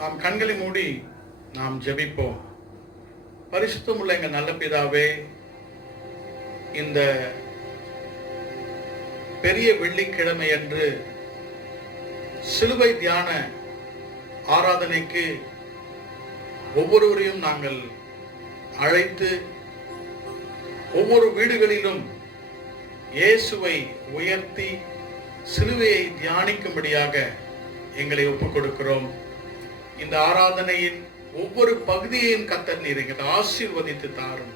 நாம் கண்களை மூடி நாம் ஜெபிப்போம். பரிசுத்தமுள்ள எங்கள் நல்ல பிதாவே, இந்த பெரிய வெள்ளிக்கிழமை அன்று சிலுவை தியான ஆராதனைக்கு ஒவ்வொருவரையும் நாங்கள் அழைத்து ஒவ்வொரு வீடுகளிலும் இயேசுவை உயர்த்தி சிலுவையை தியானிக்கும்படியாக எங்களை ஒப்புக் கொடுக்கிறோம். இந்த ஆராதனையின் ஒவ்வொரு பகுதியையும் கர்த்தர் நீர் எங்களை ஆசீர்வதித்து தாரும்.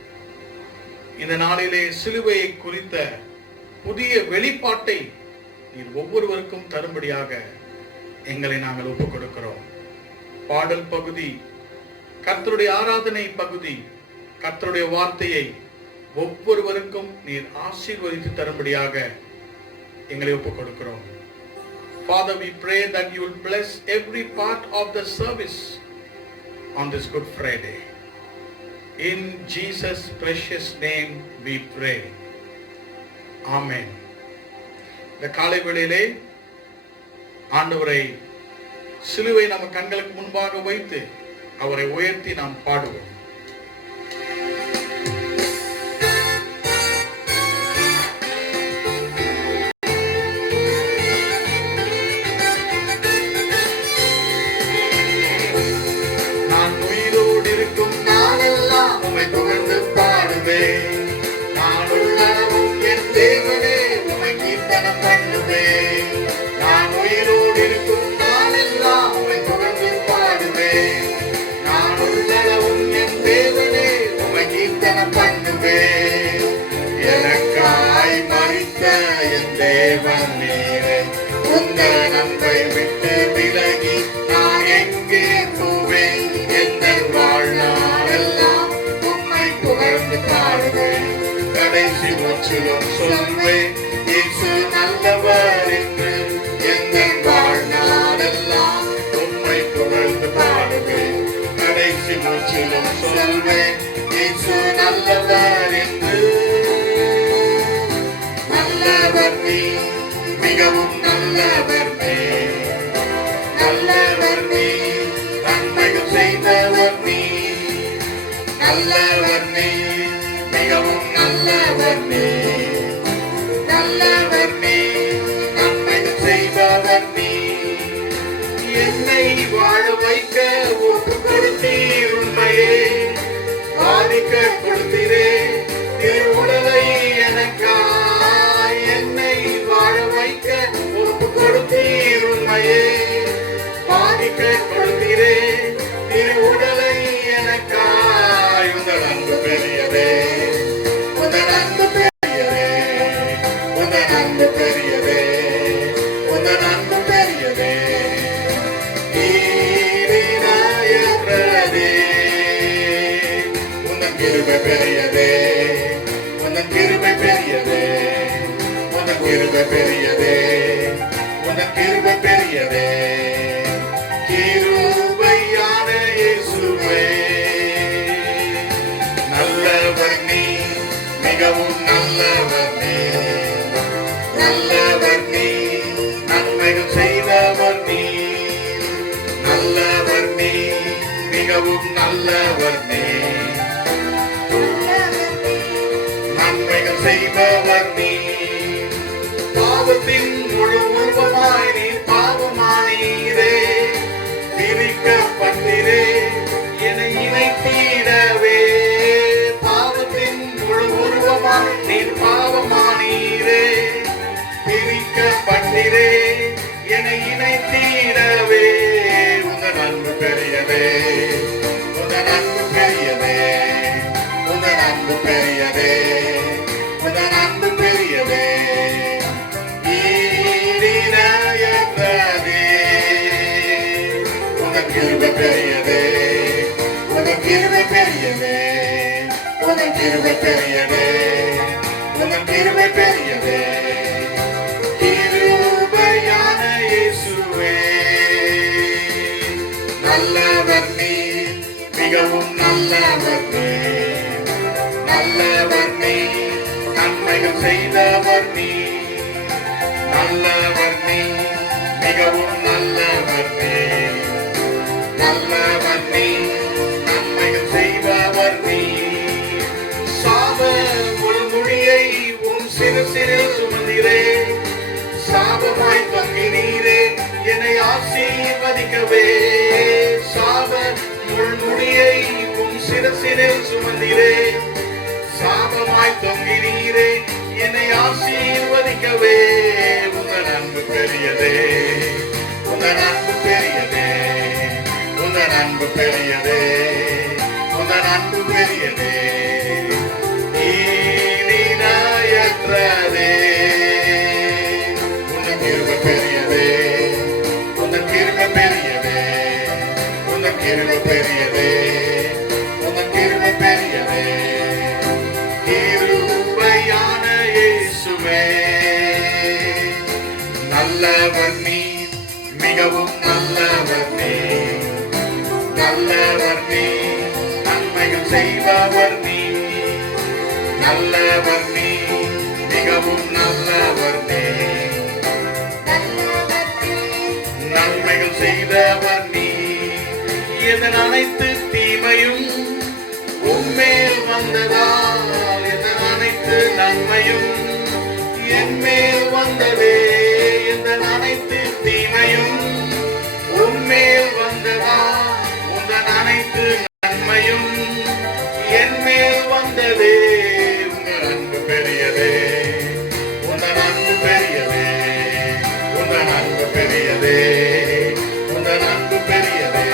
இந்த நாளிலே சிலுவையை குறித்த புதிய வெளிப்பாட்டை நீர் ஒவ்வொருவருக்கும் தரும்படியாக எங்களை நாங்கள் ஒப்புக் கொடுக்கிறோம். பாடல் பகுதி, கர்த்தருடைய ஆராதனை பகுதி, கர்த்தருடைய வார்த்தையை ஒவ்வொருவருக்கும் நீர் ஆசீர்வதித்து தரும்படியாக எங்களை ஒப்புக் கொடுக்கிறோம். Father, we pray that you will bless every part of the service on this Good Friday. In Jesus' precious name we pray. Amen. இந்த காலை வேளையிலே ஆண்டவரை சிலுவை நம்ம கண்களுக்கு முன்பாக வைத்து அவரை உயர்த்தி நாம் பாடுவோம். சொல்வேன் இயேசு நல்லவர் என்று, எங்கள் வாழ்நாளெல்லாம் உம்மை புகழ்ந்து பாடுவேன். கடைசி மூச்சிலும் சொல்வேன் இயேசு நல்லவர் என்று. நல்லவர் நீ, மிகவும் நல்லவர் நீ, நல்லவர் நீ, நன்மைகள் செய்தவர் நீ, நல்லவர் நீ, மிகவும் நல்லவர் நீ, நல்லவர் நீ, நன்மைகள் செய்பவர் நீ. என்னை வாழ வைக்க ஒப்பு கொடுத்தீர், உண்மையே பாதிக்க கொடுத்தீரே திரு உடலை எனக்காய். என்னை வாழ வைக்க ஒப்பு கொடுத்தீர், உண்மையே பாதிக்க கொடுத்தீரே திரு உடலை எனக்காய். உங்கள் அன்பு பெரியதே, உங்கள் அன்பு பெரியதே, உங்கள் அன்பு பெரியதே, உங்கள் அன்பு பெரியதே. ஈரினாயற்றதே, உங்கள் கிருபை பெரியதே, உங்கள் கிருபை பெரியதே, உங்கள் கிருபை பெரியதே, உங்கள் கிருபை பெரியதே. கிருபையான இயேசுவே, நல்லவர் நீ, மிகவும் நல்லவர் நீ, நல்லவர் நீ, நன்மைகள் செய்தவர் நீ, நல்லவர் நீ, மிகவும் நல்லவர் நீ, நன்மைகள் செய்பவர் நீ. பாவத்தின் முழு உருவமாய் நீ பாவமானீரே, பிரிக்கப்பட்டீரே என்னை இணைத்திடவே. பாவத்தின் முழு உருவமாய் நீ பாவமானீரே, பிரிக்கப்பட்டீரே என்னை இணைத்திடவே. உங்கள் அன்பு பெரியதே, உங்கள் அன்பு பெரியதே, உங்கள் அன்பு பெரியதே, உங்கள் அன்பு பெரியதே. ஈரினாயற்றதே, உங்கள் கிருபை பெரியதே, உங்கள் கிருபை பெரியதே, உங்கள் கிருபை பெரியதே, உங்கள் கிருபை பெரியதே. கிருபையான இயேசுவே, நல்லவர் நீ, மிகவும் நல்லவர் நீ, நல்லவர் நீ, நன்மைகள் செய்தவர் நீ, நல்லவர் நீ, மிகவும் நல்லவர் நீ, நல்லவர் ஆசீர்வதிக்கவே உங்கள் அன்பு பெரியதே, உங்கள் அன்பு பெரியதே, உங்கள் அன்பு பெரியதே, உங்கள் அன்பு பெரியதே, ஈடிணையற்றதே. உங்கள் கிருபை பெரியதே, உங்கள் கிருபை பெரியதே, உங்கள் கிருபை பெரியதே, உங்கள் கிருபை பெரியதே. கிருபையான இயேசுவே, நல்லவர் நீர், மிகவும் நல்லவர் நீர், நல்லவர் நீர், நன்மைகள் செய்பவர் நீர், நல்லவர் நீர், மிகவும் நல்லவர் நீர், நன்மைகள் செய்தவர் நீர். இதன் அனைத்து தீமையும் உம்மேல் வந்ததால், இதன் அனைத்து நன்மையும் என் மேல் வந்ததே. இதன் அனைத்து தீமையும் உம்மேல் வந்ததால், உங்கள் அனைத்து நன்மையும் என் மேல் வந்ததே. உங்கள் அன்பு பெரியதே, உங்கள் அன்பு பெரியதே, உங்கள் அன்பு பெரியதே, உங்கள் அன்பு பெரியதே,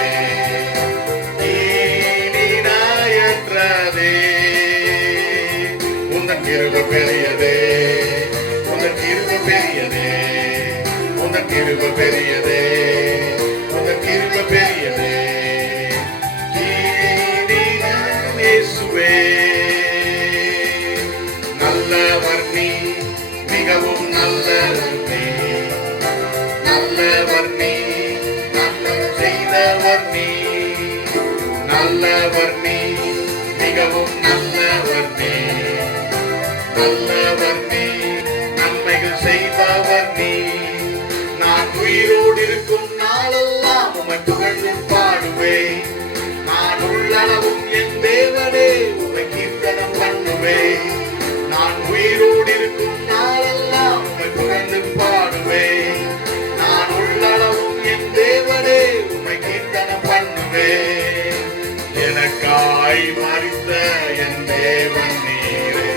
ஈடிணையற்றதே. உங்கள் கிருபை பெரியதே, உங்கள் கிருபை பெரியதே, உங்கள் கிருபை பெரியதே, உங்கள் கிருபை பெரியதே. இயேசுவே, நல்லவர் நீர், மிகவும் நல்லவர் நீர், நல்லவர் நீர், நன்மை செய்தவர் நீர், நல்லவர் நீர், மிகவும் நல்லவர் நீர், நல்லவர் நீர், நன்மைகள் செய்பவர் நீர். நான் உயிரோடு இருக்கும் நாளெல்லாம் உம்மை புகழ்ந்து பாடுவேன். நான் உள்ளளவும் என் தேவனே உம்மை கீர்த்தனம் பண்ணுவேன். நான் உயிரோடு இருக்கும் நாளெல்லாம் உம்மை புகழ்ந்து பாடுவேன். நான் உள்ளளவும் என் தேவனே உம்மை கீர்த்தனம் பண்ணுவேன். எனக்காய் மரித்த என் தேவன் நீரே,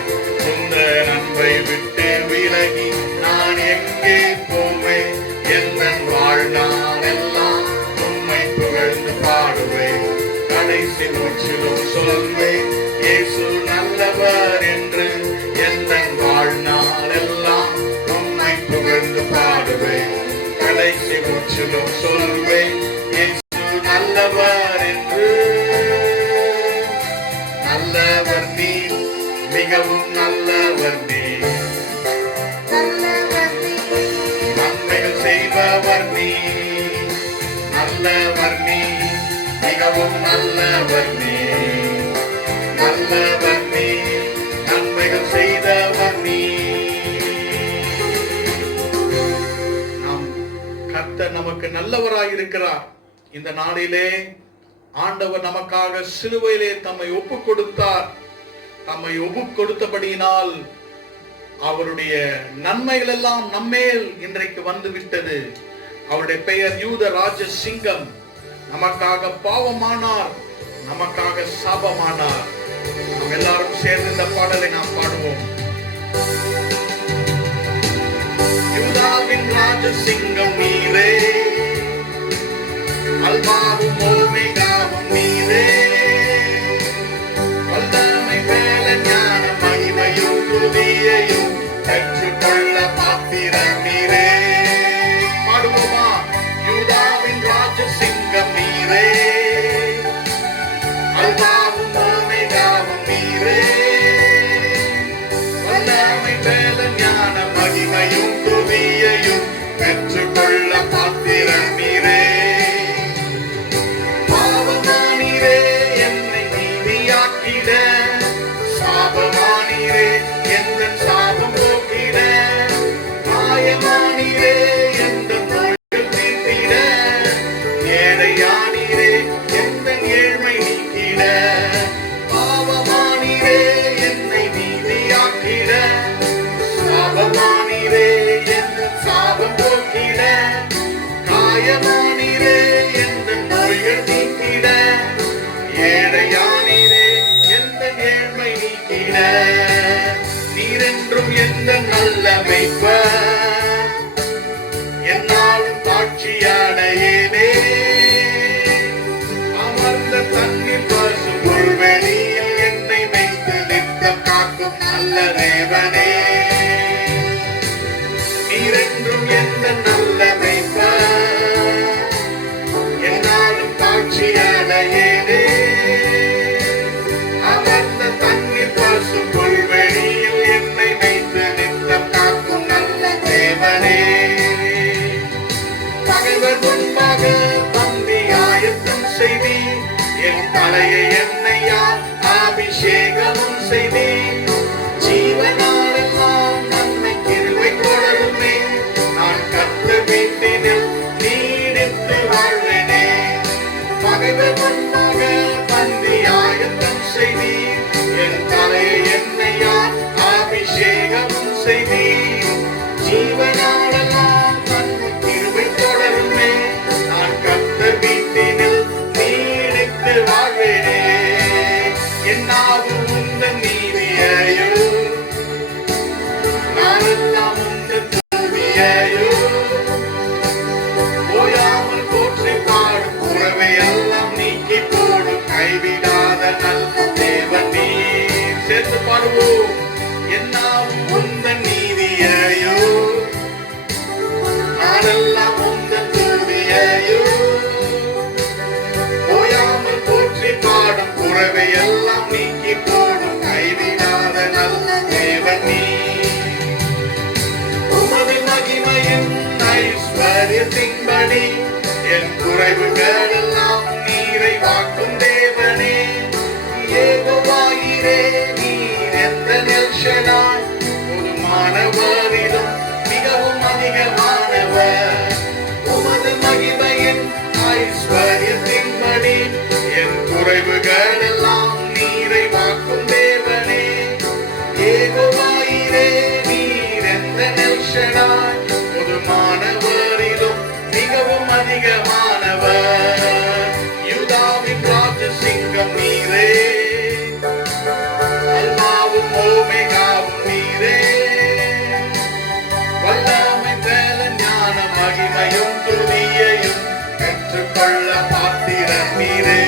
உந்த நன்மை விட்டு விலகி நான் எங்கே போவேன்? என் வாழ்நாள் எல்லாம் உம்மை புகழ்ந்து பாடுவேன். கடைசி மூச்சிலும் சொல்வேன் இயேசு நல்லவர் என்று. என் வாழ்நாள் எல்லாம் உம்மை புகழ்ந்து பாடுவேன். கடைசி மூச்சிலும் சொல்வேன் இயேசு நல்லவர் என்று. நல்லவர் நீர், மிகவும் நல்லவர் நீர், நன்மைகள் செய்பவர் நீர், நல்லவர் நீர், மிகவும் நல்லவர் நீர், நல்லவர் நீர், நன்மைகள் செய்தவர் நீர். நாம் கர்த்தர் நமக்கு நல்லவராயிருக்கிறார். இந்த நாளிலே ஆண்டவர் நமக்காக சிலுவையிலே தம்மை ஒப்பு கொடுத்தார். தம்மை ஒப்பு கொடுத்தபடியினால் அவருடைய நன்மைகள் எல்லாம் நம்மேல் இன்றைக்கு வந்து விட்டது. அவருடைய பெயர் யூத ராஜ சிங்கம். நமக்காக பாவமானார், நமக்காக சாபமானார். நாம் எல்லாரும் சேர்ந்து இந்த பாடலை நாம் பாடுவோம். யூதாவின் ராஜ சிங்கம் நீரே, அல்பாவும் ஓமேகாவும் நீரே, வல்லமை மேல ஞான மகிமையும் துதியையும் பெற்றுக்கொள்ள பாத்திரம் நீரே. பாடுவோமா? யூதாவின் ராஜ சிங்கம் நீரே, அல்பாவும் ஓமேகாவும் நீரே, வல்லமை மேல ஞான மகிமையும் துதியையும் பெற்றுக்கொள்ள பாத்திரம் நீரே. பாவமானீரே, என்னை நீதியாக்கிட, சாபமானீரே, எந்தன் சாபம் போக்கிட, மாயமானீரே, எந்தன் நோய்கள் தீர்த்திட, ஏழையானீரே, எந்தன் ஏழ்மை நீக்கிட, பாவமானீரே, என்னை நீதியாக்கிட, சாபமானீரே, எந்தன் சாபம் போக்கிட, காயமானீரே, எந்தன் நோய்கள் நீக்கிட, ஏழையானீரே, எந்தன் ஏழ்மை நீக்கிட, நீரென்றும் எந்த நல்ல நல்ல தேவனே, நீரென்றும் எந்த நல்ல மேய்ப்பர், என்னாலும் காட்சி அடையேனே. அமர்ந்த தண்ணீர் பசும் புல்வெளியில் என்னை வைத்து நித்தம் காக்கும் நல்ல தேவனே, பகைவர் முன்பாக பந்தி ஆயத்தம் செய்தி, என் தலையை எண்ணெயால் அபிஷேகமும் செய்தி, ஜீவனாலெல்லாம் நன்மை கிருபை தொடருமே, நான் கர்த்தர் வீட்டினில் நீடித்து வாழ்வேனே. பகைவர் முன்பாக பந்தி ஆயத்தம் செய்தி, என் தலையை எண்ணெயால் அபிஷேகமும் செய்தி, ஜீவனாலெல்லாம் நன்மை கிருபை தொடருமே, நான் கர்த்தர் வீட்டினில் நீடித்து வாழ்வேனே. என்னாவும் உந்தன் நீதியையோ, நானெல்லாம் உந்தன் துதியையோ, ஓயாமல் போற்றி பாடும் உறவை எல்லாம் நீக்கி போடும் கைவிடாத நல்ல தேவன் நீர். சேர்த்து பாடுவோம். என்னாவும் உந்தன் நீதியையோ, நானெல்லாம் உந்தன் துதியையோ, ஓயாமல் போற்றி பாடும் உறவை எல்லாம் நீக்கி போடும் கைவிடாத நல்ல தேவன் நீர். உமது மகிமையின் ஐஸ்வர்யத்தின்படி என் குறைவுகள் எல்லாம் நீரை வாக்கும் தேவனே, யெகோவாயிரே நீர் எந்த நெல்ஷனாய், பொதுமானவரிலும் மிகவும் அதிகமானவர். உமது மகிமையின் ஐஸ்வர்யத்தின்படி என் குறைவுகள் எல்லாம் நீரை வாக்கும் தேவனே, யெகோவாயிரே நீர் எந்த நெல்ஷனாய், பொதுமானவரிலும் மிகவும் அதிகமானவர். யூதாவின் ராஜசிங்கம் நீரே, அல்பாவும் ஓமெகாவும் நீரே, வல்லமை வேலன் ஞான மகிமையும் துதியையும் பெற்றுக்கொள்ள பாத்திரன் நீரே.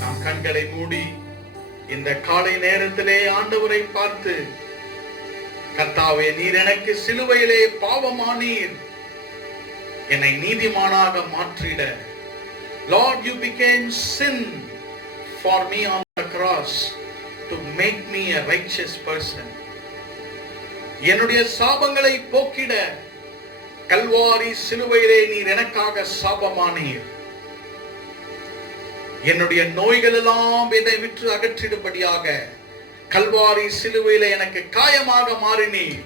நாம் கண்களை மூடி இந்த காலை நேரத்திலே ஆண்டவரை பார்த்து, கர்த்தாவே நீர் எனக்கு சிலுவையிலே பாவமானீர், என்னை நீதிமானாக மாற்றிட. Lord, you became sin for me on the cross to make me a righteous person. என்னுடைய சாபங்களை போக்கிட கல்வாரி சிலுவையிலே நீர் எனக்காக சாபமானீர். என்னுடைய நோய்கள் எல்லாம் என்னை விட்டு அகற்றிடும்படியாக கல்வாரி சிலுவையிலே எனக்கு காயமாக மாறினீர்.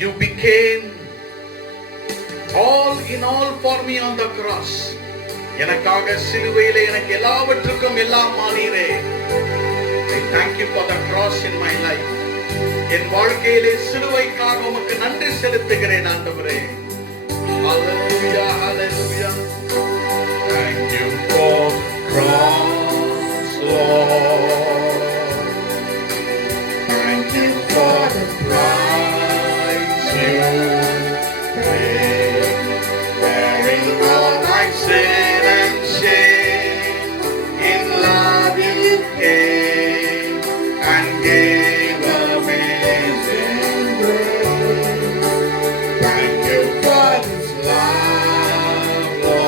You became all in all for me on the cross. எனக்காக சிலுவையிலே எனக்கு எல்லாவற்றுக்கும் எல்லாம் மாறீரே. I thank you for the cross in my life. என் வாழ்க்கையிலே சிலுவைக்காக உமக்கு நன்றி செலுத்துகிறேன் ஆண்டவரே. Hallelujah, hallelujah. Thank you for the cross, Lord. Thank you for the price you paid, bearing all my sin and shame. In love you came and gave amazing grace. Thank you for this love, Lord.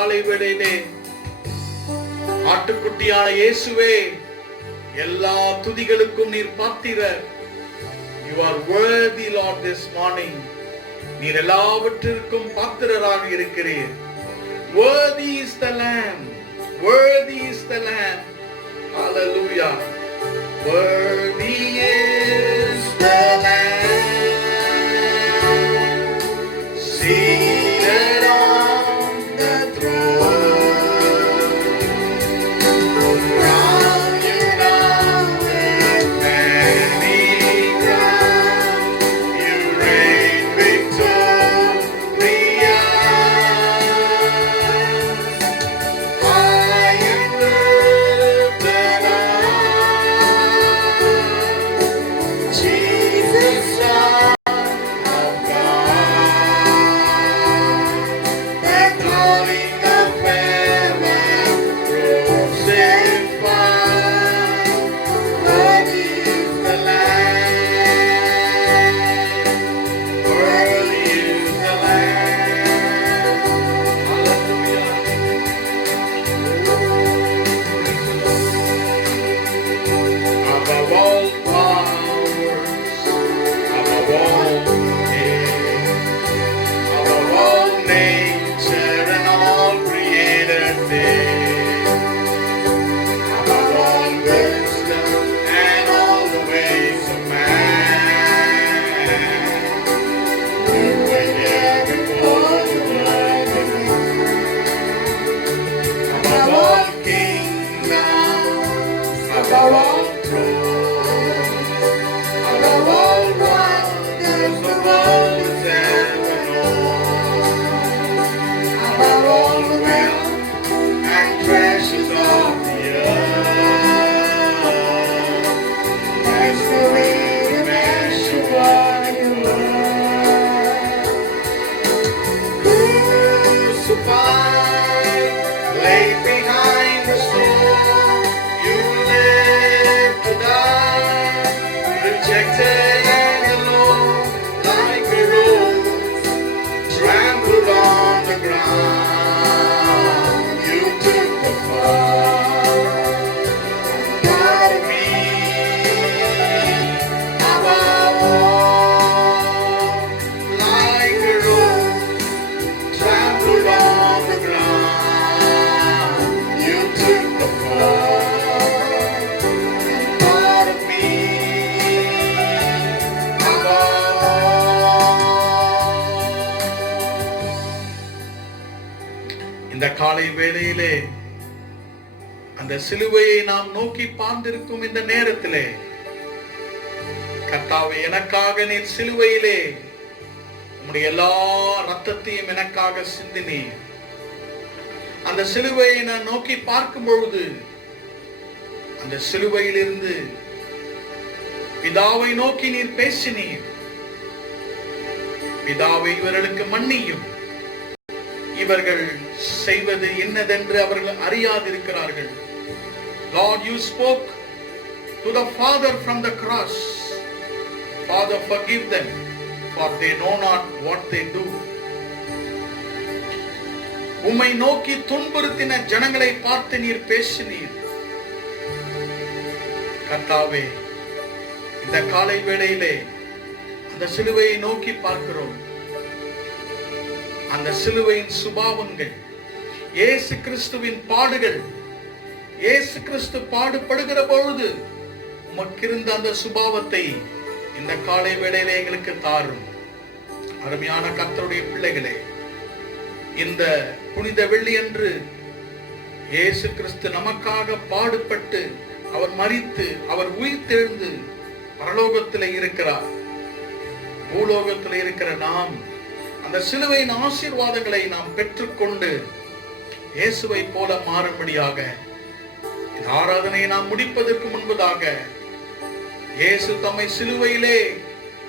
காலை வேளையிலே ஆட்டுக்குட்டியான இயேசுவே, எல்லா துதிகளுக்கும் நீர் பாத்திரர். You are worthy, Lord, this morning. நீர் எல்லாவற்றிற்கும் பாத்திரராக இருக்கிறீர். Worthy is the Lamb. Worthy is the Lamb. Hallelujah. Worthy is the Lamb, seated on the throne, crowned you now with many crowns. You reign victorious, high and lifted up, Jesus, Son of God, the calling of heaven crucified. Worthy is the Lamb, worthy is the Lamb. Hallelujah. Above all powers, above all kings, above all nature and all created things, above all wisdom and all the ways of man, you were here before the world began. Above all kingdoms, above all thrones, above all wonders the world has ever known, above all wealth and treasures of the earth, there's no way to measure what you are. Crucified, laid behind the stone, you lived to die, rejected and alone, like a rose trampled on the ground. You took the fall, God of me, above all, like a rose trampled on the ground. You took the fall, God of me, above all. இந்த காலை வேளையிலே அந்த சிலுவையை நாம் நோக்கி பார்த்திருக்கும் இந்த நேரத்திலே, கர்த்தாவே, எனக்காக நீர் சிலுவையிலே உம்முடைய எல்லா ரத்தத்தையும் எனக்காக சிந்தினீர். அந்த சிலுவையை நான் நோக்கி பார்க்கும் பொழுது, அந்த சிலுவையிலிருந்து பிதாவை நோக்கி நீர் பேசினீர். பிதாவை இவர்களுக்கு மன்னியும், இவர்கள் செய்வது என்னதென்று அவர்கள் அறியாதிருக்கிறார்கள். Lord, you spoke to the Father from the cross. Father, forgive them, for they know not what they do. உம்மை நோக்கி துன்புறுத்தின ஜனங்களை பார்த்து நீர் பேசினீர். கர்த்தாவே, இந்த காலை வேளையிலே அந்த சிலுவையை நோக்கி பார்க்கிறோம். அந்த சிலுவையின் சுபாவங்கள், இயேசு கிறிஸ்துவின் பாடுகள், இயேசு கிறிஸ்து பாடுபடுகிற பொழுது உமக்கிருந்த அந்த சுபாவத்தை இந்த காலை வேளையிலே எங்களுக்கு தாரும். அருமையான கர்த்தருடைய பிள்ளைகளே, இந்த புனித வெள்ளி அன்று இயேசு கிறிஸ்து நமக்காக பாடுபட்டு அவர் மரித்து அவர் உயிர்த்தெழுந்து பரலோகத்தில் இருக்கிறார். பூலோகத்தில் இருக்கிற நாம் அந்த சிலுவையின் ஆசீர்வாதங்களை நாம் பெற்றுக்கொண்டு இயேசுவை போல மாறும்படியாக இந்த ஆராதனையை நாம் முடிப்பதற்கு முன்பதாக, இயேசு தம்மை சிலுவையிலே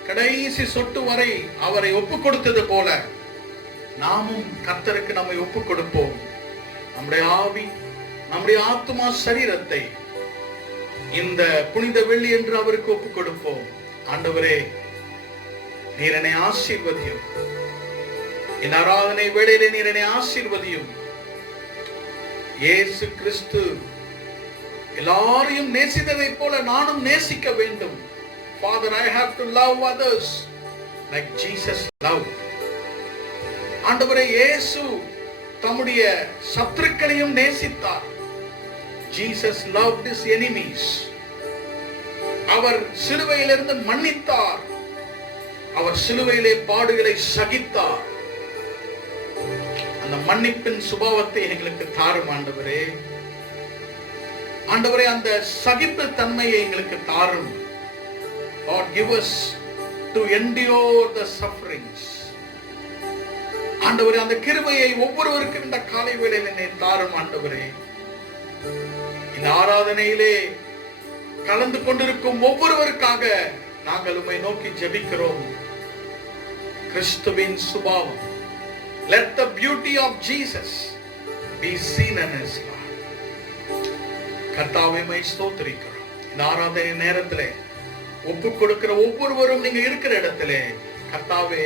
கடைசி சொட்டு வரை அவரை ஒப்புக் கொடுத்தது போல நாமும் கர்த்தருக்கு நம்மை ஒப்புக் கொடுப்போம். நம்முடைய ஆவி, நம்முடைய ஆத்துமா, சரீரத்தை இந்த புனித வெள்ளி என்று அவருக்கு ஒப்புக் கொடுப்போம். ஆண்டவரே, நீர் என்னை ஆசீர்வதியும். இந்த ஆராதனை வேளையிலே நீர் என்னை ஆசீர்வதியும். இயேசு கிறிஸ்து எல்லாரையும் நேசித்ததைப் போல நானும் நேசிக்க வேண்டும். Father, I have to love others like Jesus loved. ஆண்டவரே, இயேசு தம்முடைய சத்துருக்களையும் நேசித்தார். Jesus loved his enemies. அவர் சிலுவையிலிருந்து மன்னித்தார். அவர் சிலுவையிலே பாடுகளை சகித்தார். அந்த மன்னிப்பின் சுபாவத்தை எங்களுக்கு தாரும் ஆண்டவரே. ஆண்டவரே, அந்த சகிப்பு தன்மையை எங்களுக்கு தாரும். Lord, give us to endure the sufferings. ஆண்டவரே, அந்த கிருபையை ஒவ்வொருவருக்கும் இந்த காலை வேளையிலே தாரும் ஆண்டவரே. இந்த ஆராதனையிலே கலந்து கொண்டிருக்கும் ஒவ்வொருவருக்காக நாங்கள் உம்மை நோக்கி ஜெபிக்கிறோம். கிறிஸ்துவின் சுபாவம், let the beauty of Jesus be seen in us, Lord. கர்த்தாவே, உம்மை ஸ்தோத்திரிக்கிறோம். இந்த ஆராதனை நேரத்திலே ஒப்பு கொடுக்கிற ஒவ்வொருவரும் நீங்க இருக்கிற இடத்திலே கர்த்தாவே,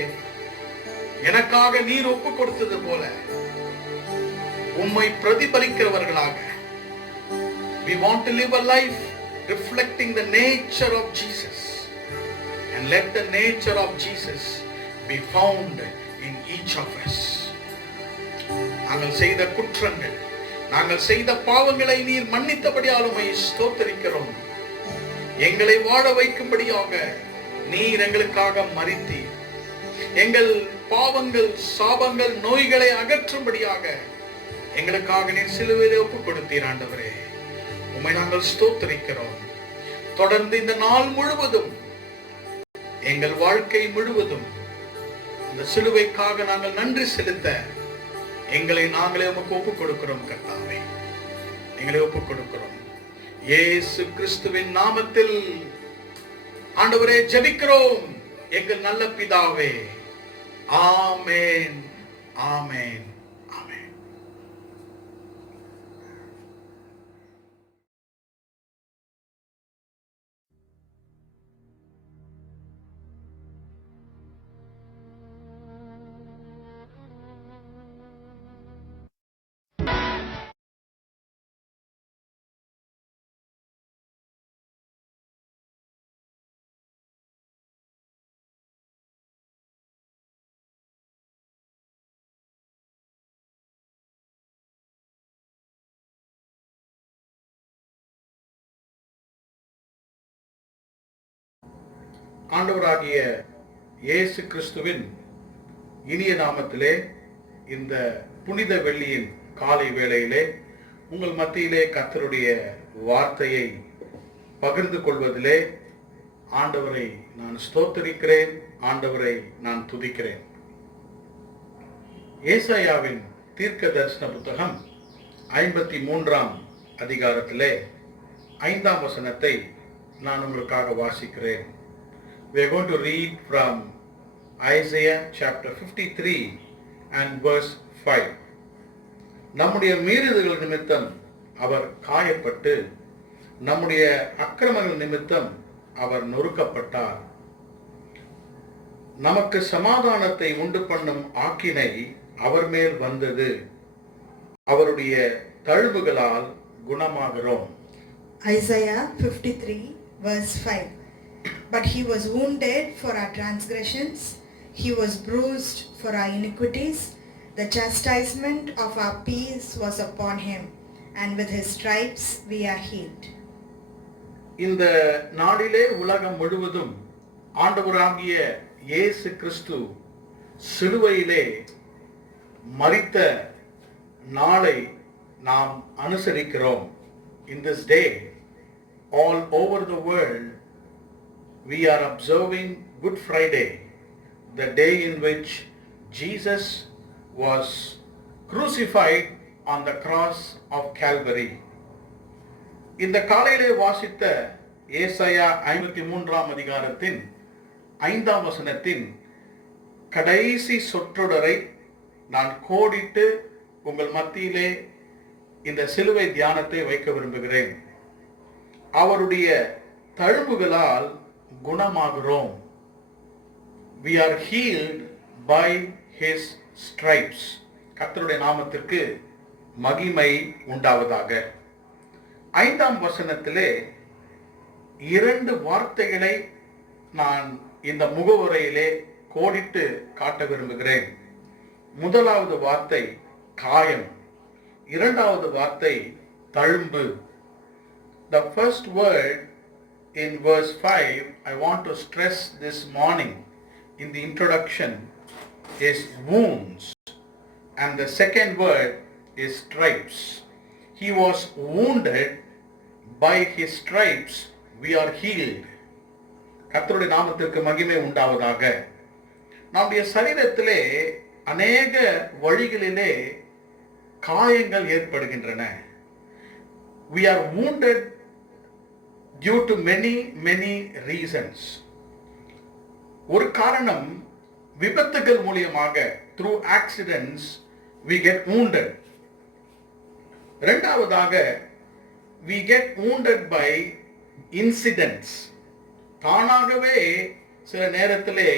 எனக்காக நீர் ஒப்பு கொடுத்தது போல உம்மை பிரதிபலிக்கிறவர்களாக we want to live a life reflecting the nature of Jesus, and let the nature of Jesus be found in each of us. நாங்கள் செய்த குற்றங்கள், நாங்கள் செய்த பாவங்களை நீர் மன்னித்தபடியால் உம்மை ஸ்தோத்திரிக்கிறோம். எங்களை வாழ வைக்கும்படியாக நீர் எங்களுக்காக மரித்தீர். எங்கள் பாவங்கள், சாபங்கள், நோய்களை அகற்றும்படியாக எங்களுக்காக நீர் சிலுவையிலே ஒப்பு கொடுத்தீர் ஆண்டவரே. உம்மை நாங்கள் ஸ்தோத்திரிக்கிறோம். தொடர்ந்து இந்த நாள் முழுவதும், எங்கள் வாழ்க்கை முழுவதும் இந்த சிலுவைக்காக நாங்கள் நன்றி செலுத்த எங்களை நாங்களே உமக்கு ஒப்பு கொடுக்கிறோம். கர்த்தாவே, எங்களை ஒப்பு கொடுக்கிறோம். இயேசு கிறிஸ்துவின் நாமத்தில் ஆண்டவரே ஜெபிக்கிறோம் எங்கள் நல்ல பிதாவே. ஆமென், ஆமென், ஆமென். ஆண்டவராகிய இயேசு கிறிஸ்துவின் இனிய நாமத்திலே இந்த புனித வெள்ளியின் காலை வேளையிலே உங்கள் மத்தியிலே கர்த்தருடைய வார்த்தையை பகிர்ந்து கொள்வதிலே ஆண்டவரை நான் ஸ்தோத்திரிக்கிறேன், ஆண்டவரை நான் துதிக்கிறேன். ஏசாயாவின் தீர்க்க தரிசன புத்தகம் 53ஆம் அதிகாரத்திலே 5ஆம் வசனத்தை நான் உங்களுக்காக வாசிக்கிறேன். We are going to read from Isaiah chapter 53 and verse 5. நம்முடைய மீறுதல்கள் நிமித்தம் அவர் காயப்பட்டு, நம்முடைய அக்கிரமங்கள் நிமித்தம் அவர் நொறுக்கப்பட்டார். நமக்கு சமாதானத்தை உண்டு பண்ணும் ஆக்கினை அவர் மேல் வந்தது, அவருடைய தழும்புகளால் குணமாகிறோம். Isaiah 53 verse 5. But he was wounded for our transgressions, he was bruised for our iniquities, the chastisement of our peace was upon him, and with his stripes we are healed. இந்த நாளிலே உலகம் முழுவதும் ஆண்டவராகிய இயேசு கிறிஸ்து சிலுவையிலே மரித்த நாளை நாம் அனுசரிக்கிறோம். In this day, all over the world, we are observing Good Friday, the day in which Jesus was crucified on the cross of Calvary. இந்த காலையிலே வாசித்த ஏசாயா 53ஆம் அதிகாரத்தின் 5ஆம் வசனத்தின் கடைசி சொற்றொடரை நான் கோடிட்டு உங்கள் மத்தியிலே இந்த சிலுவை தியானத்தை வைக்க விரும்புகிறேன். அவருடைய தழும்புகளால் குணமாகிறோம். We are healed by his stripes. கர்த்தருடைய நாமத்திற்கு மகிமை உண்டாவதாக. 5ஆம் வசனத்திலே 2 வார்த்தைகளை நான் இந்த முகவுரையிலே கோடிட்டு காட்ட விரும்புகிறேன். முதலாவது வார்த்தை காயம், இரண்டாவது வார்த்தை தழும்பு. The first word in verse 5 I want to stress this morning in the introduction is wounds, and the second word is stripes. He was wounded, by his stripes we are healed. கர்த்தருடைய நாமத்திற்கு மகிமை உண்டாவதாக. நம்முடைய சரீரத்திலே அநேக வழிகளிலே காயங்கள் ஏற்படுகின்றன. We are wounded due to many reasons. ஒரு காரணம், விபத்துகள் மூலமாக, through accidents we get wounded. இரண்டாவதாக, we get wounded by incidents. தானாகவே சில நேரத்திலே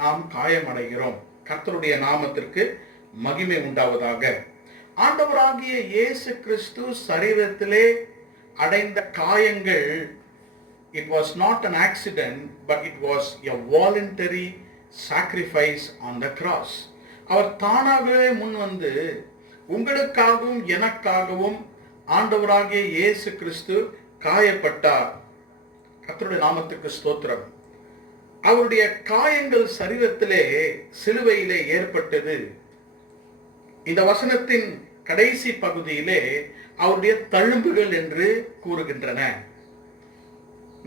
நாம் காயமடைகிறோம். கர்த்தருடைய நாமத்திற்கு மகிமை உண்டாவதாக. ஆண்டவராகிய இயேசு கிறிஸ்து சரீரத்திலே அடைந்த காயங்கள், it was not an accident, but it was a voluntary sacrifice on the cross. அவர் தானாகவே முன் வந்து உங்களுக்காகவும் எனக்காகவும் ஆண்டவராகிய இயேசு கிறிஸ்து காயப்பட்டார். கர்த்தருடைய நாமத்துக்கு ஸ்தோத்திரம். அவருடைய காயங்கள் சரீரத்திலே சிலுவையிலே ஏற்பட்டது. இந்த வசனத்தின் கடைசி பகுதியிலே அவருடைய தழும்புகள் என்று கூறுகின்றன.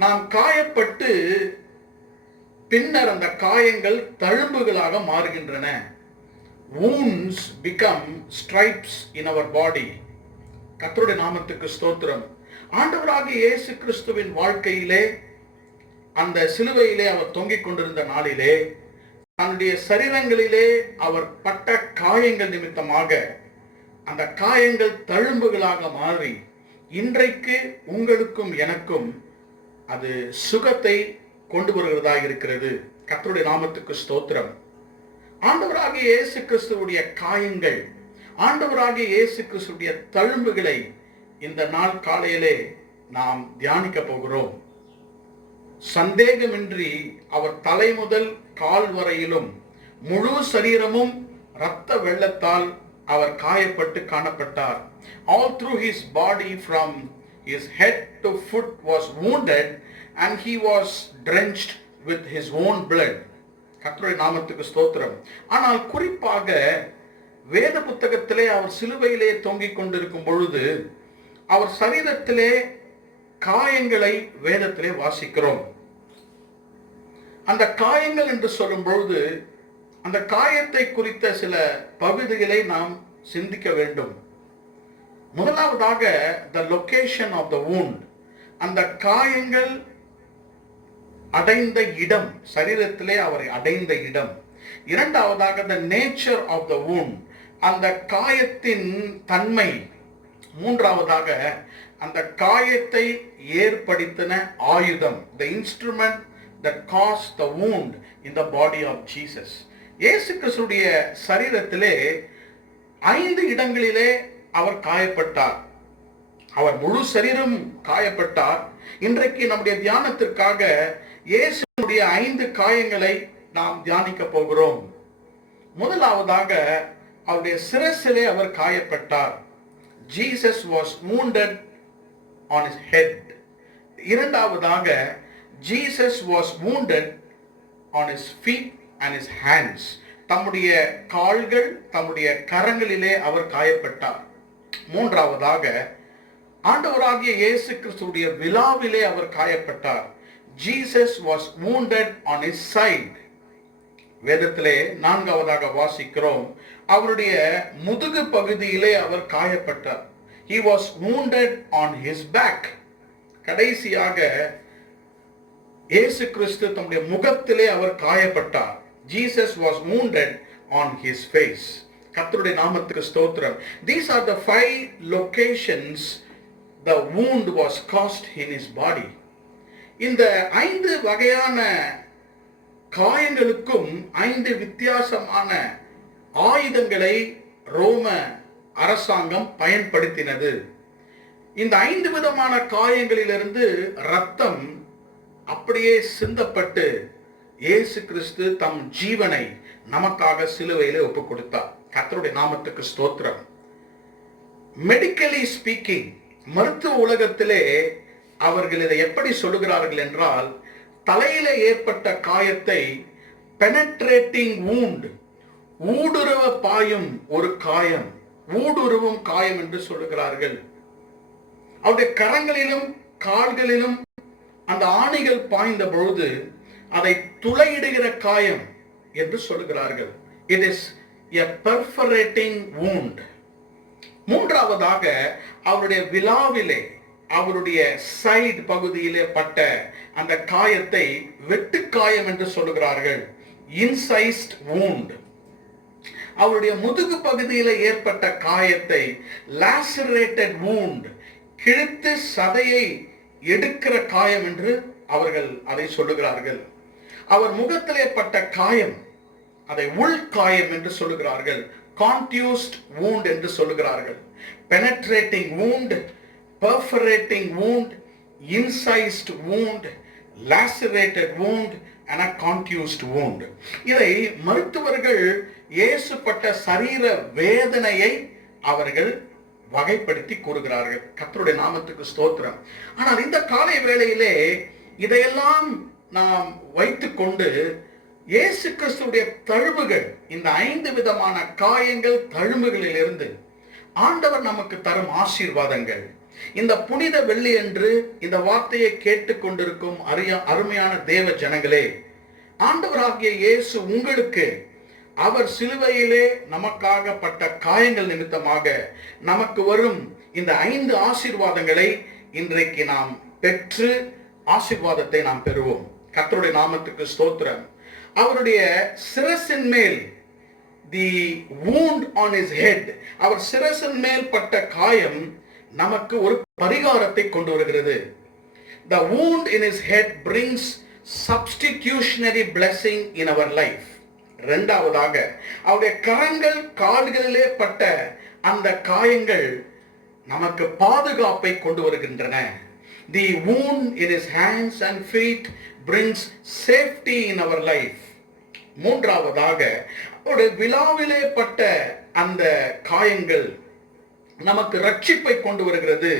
நாம் காயப்பட்டு பின்னர் அந்த காயங்கள் தழும்புகளாக மாறுகின்றன. wounds become stripes in our body. கர்த்தருடைய நாமத்துக்கு ஸ்தோத்திரம். ஆண்டவராகிய இயேசு கிறிஸ்துவின் வாழ்க்கையிலே, அந்த சிலுவையிலே அவர் தொங்கிக் கொண்டிருந்த நாளிலே, தன்னுடைய சரீரங்களிலே அவர் பட்ட காயங்கள் நிமித்தமாக அந்த காயங்கள் தழும்புகளாக மாறி இன்றைக்கு உங்களுக்கும் எனக்கும் அது சுகத்தை கொண்டு வருகிறதாக இருக்கிறது. கர்த்தருடைய நாமத்துக்கு ஸ்தோத்திரம். ஆண்டவராகிய இயேசு கிறிஸ்துவுடைய காயங்கள், ஆண்டவராகிய இயேசு கிறிஸ்துவுடைய தழும்புகளை இந்த நாள் காலையிலே நாம் தியானிக்க போகிறோம். சந்தேகமின்றி அவர் தலை முதல் கால் வரையிலும் முழு சரீரமும் இரத்த வெள்ளத்தால் அவர் காயப்பட்டு காணப்பட்டார். All through his body from his head to foot was wounded and he was drenched with his own blood. கர்த்தருடைய நாமத்துக்கு ஸ்தோத்திரம். ஆனால் குறிப்பாக வேத புத்தகத்திலே அவர் சிலுவையிலே தொங்கிக் கொண்டிருக்கும் பொழுது அவர் சரீரத்திலே காயங்களை வேதத்திலே வாசிக்கிறோம். அந்த காயங்கள் என்று சொல்லும் பொழுது அந்த காயத்தை குறித்த சில பகுதிகளை நாம் சிந்திக்க வேண்டும். முதலாவதாக the location of the wound, அந்த காயங்கள் அடைந்த இடம், சரீரத்திலே அவரை அடைந்த இடம். இரண்டாவதாக the nature of the wound, அந்த காயத்தின் தன்மை. மூன்றாவதாக அந்த காயத்தை ஏற்படுத்தின ஆயுதம், the instrument that caused the wound in the body of Jesus. இயேசு கிறிஸ்துவின் சரீரத்திலே 5 இடங்களிலே அவர் காயப்பட்டார். அவர் முழு சரீரம் காயப்பட்டார். இன்றைக்கு நம்முடைய தியானத்திற்காக இயேசுவுடைய 5 காயங்களை நாம் தியானிக்க போகிறோம். முதலாவதாக அவருடைய சிரசிலே அவர் காயப்பட்டார். Jesus was wounded on his head. இரண்டாவதாக Jesus was wounded on his feet and his hands. தம்முடைய கால்கள், தம்முடைய கரங்களிலே அவர் காயப்பட்டார். மூன்றாவதாக ஆண்டவராகிய இயேசு கிறிஸ்துவுடைய விலாவிலே அவர் காயப்பட்டார். Jesus was wounded on his side. வேதத்திலே நான்காவதாக வாசிக்கிறோம், அவருடைய முதுகு பகுதியிலே அவர் காயப்பட்டார். He was wounded on his back. கடைசியாக இயேசு கிறிஸ்து தம்முடைய முகத்திலே அவர் காயப்பட்டார். Jesus was wounded on his face. கர்த்தருடைய நாமத்துக்கு ஸ்தோத்திரம். These are the 5 locations the wound was caused in his body. இந்த 5 வகையான காயங்களுக்கும் 5 வித்தியாசமான ஆயுதங்களை ரோம அரசாங்கம் பயன்படுத்தினது. இந்த 5 விதமான காயங்களிலிருந்து ரத்தம் அப்படியே சிந்தப்பட்டு இயேசு கிறிஸ்து தம் ஜீவனை நமக்காக சிலுவையிலே ஒப்புக் கொடுத்தார். கர்த்தருடைய நாமத்துக்கு ஸ்தோத்திரம். மெடிக்கலி ஸ்பீக்கிங், மருத்துவ உலகத்திலே அவர்கள் இதை எப்படி சொல்லுகிறார்கள் என்றால், தலையிலே ஏற்பட்ட காயத்தை பெனட்ரேட்டிங் வூண்ட், ஊடுருவ பாயும் ஒரு காயம், ஊடுருவும் காயம் என்று சொல்லுகிறார்கள். அவருடைய கரங்களிலும் கால்களிலும் அந்த ஆணிகள் பாய்ந்த பொழுது அதை துளையிடுகிற காயம் என்று சொல்லுகிறார்கள். It is a perforating wound. மூன்றாவதாக அவருடைய விலாவிலே, அவருடைய சைடு பகுதியிலே பட்ட அந்த காயத்தை வெட்டுக்காயம் என்று சொல்லுகிறார்கள். Incised wound. அவருடைய முதுகு பகுதியில் ஏற்பட்ட காயத்தை lacerated wound, கிழித்து சதையை எடுக்கிற காயம் என்று அவர்கள் அதை சொல்லுகிறார்கள். அவர் முகத்திலே பட்ட காயம், அதை உள்காயம் என்று சொல்லுகிறார்கள். contused wound என்று சொல்லுகிறார்கள். penetrating wound, perforating wound, incised wound, lacerated wound and a contused wound. இதை மருத்துவர்கள் இயேசு பட்ட சரீர வேதனையை அவர்கள் வகைப்படுத்தி கூறுகிறார்கள். கர்த்தருடைய நாமத்துக்கு ஸ்தோத்திரம். ஆனால் இந்த காலை வேளையிலே இதையெல்லாம் நாம் வைத்துக்கொண்டு இயேசு கிறிஸ்துடைய தழும்புகள், இந்த 5 விதமான காயங்கள், தழும்புகளிலிருந்து ஆண்டவர் நமக்கு தரும் ஆசீர்வாதங்கள், இந்த புனித வெள்ளி என்று இந்த வார்த்தையை கேட்டுக்கொண்டிருக்கும் அருமையான தேவ ஜனங்களே, ஆண்டவராகிய இயேசு உங்களுக்கு அவர் சிலுவையிலே நமக்காக பட்ட காயங்கள் நிமித்தமாக நமக்கு வரும் இந்த 5 ஆசீர்வாதங்களை இன்றைக்கு நாம் பெற்று ஆசீர்வாதத்தை நாம் பெறுவோம். கர்த்தருடைய நாமத்துக்கு ஸ்தோத்திரம். அவருடைய சிரசின் மேல், the wound on his head, அவர் சிரசின் மேல் பட்ட காயம் நமக்கு ஒரு பரிகாரத்தை கொண்டு வருகிறது. The wound in his head brings substitutionary blessing in our life. இரண்டாவதாக அவருடைய கரங்கள் கால்களிலே பட்ட அந்த காயங்கள் நமக்கு பாதுகாப்பை கொண்டு வருகின்றன. The wound in his hands and feet brings safety in our life. மூன்றாவதாக அவருடைய விலாவிலே பட்ட அந்த காயங்கள் நமக்கு ரட்சிப்பை கொண்டு வருகிறது.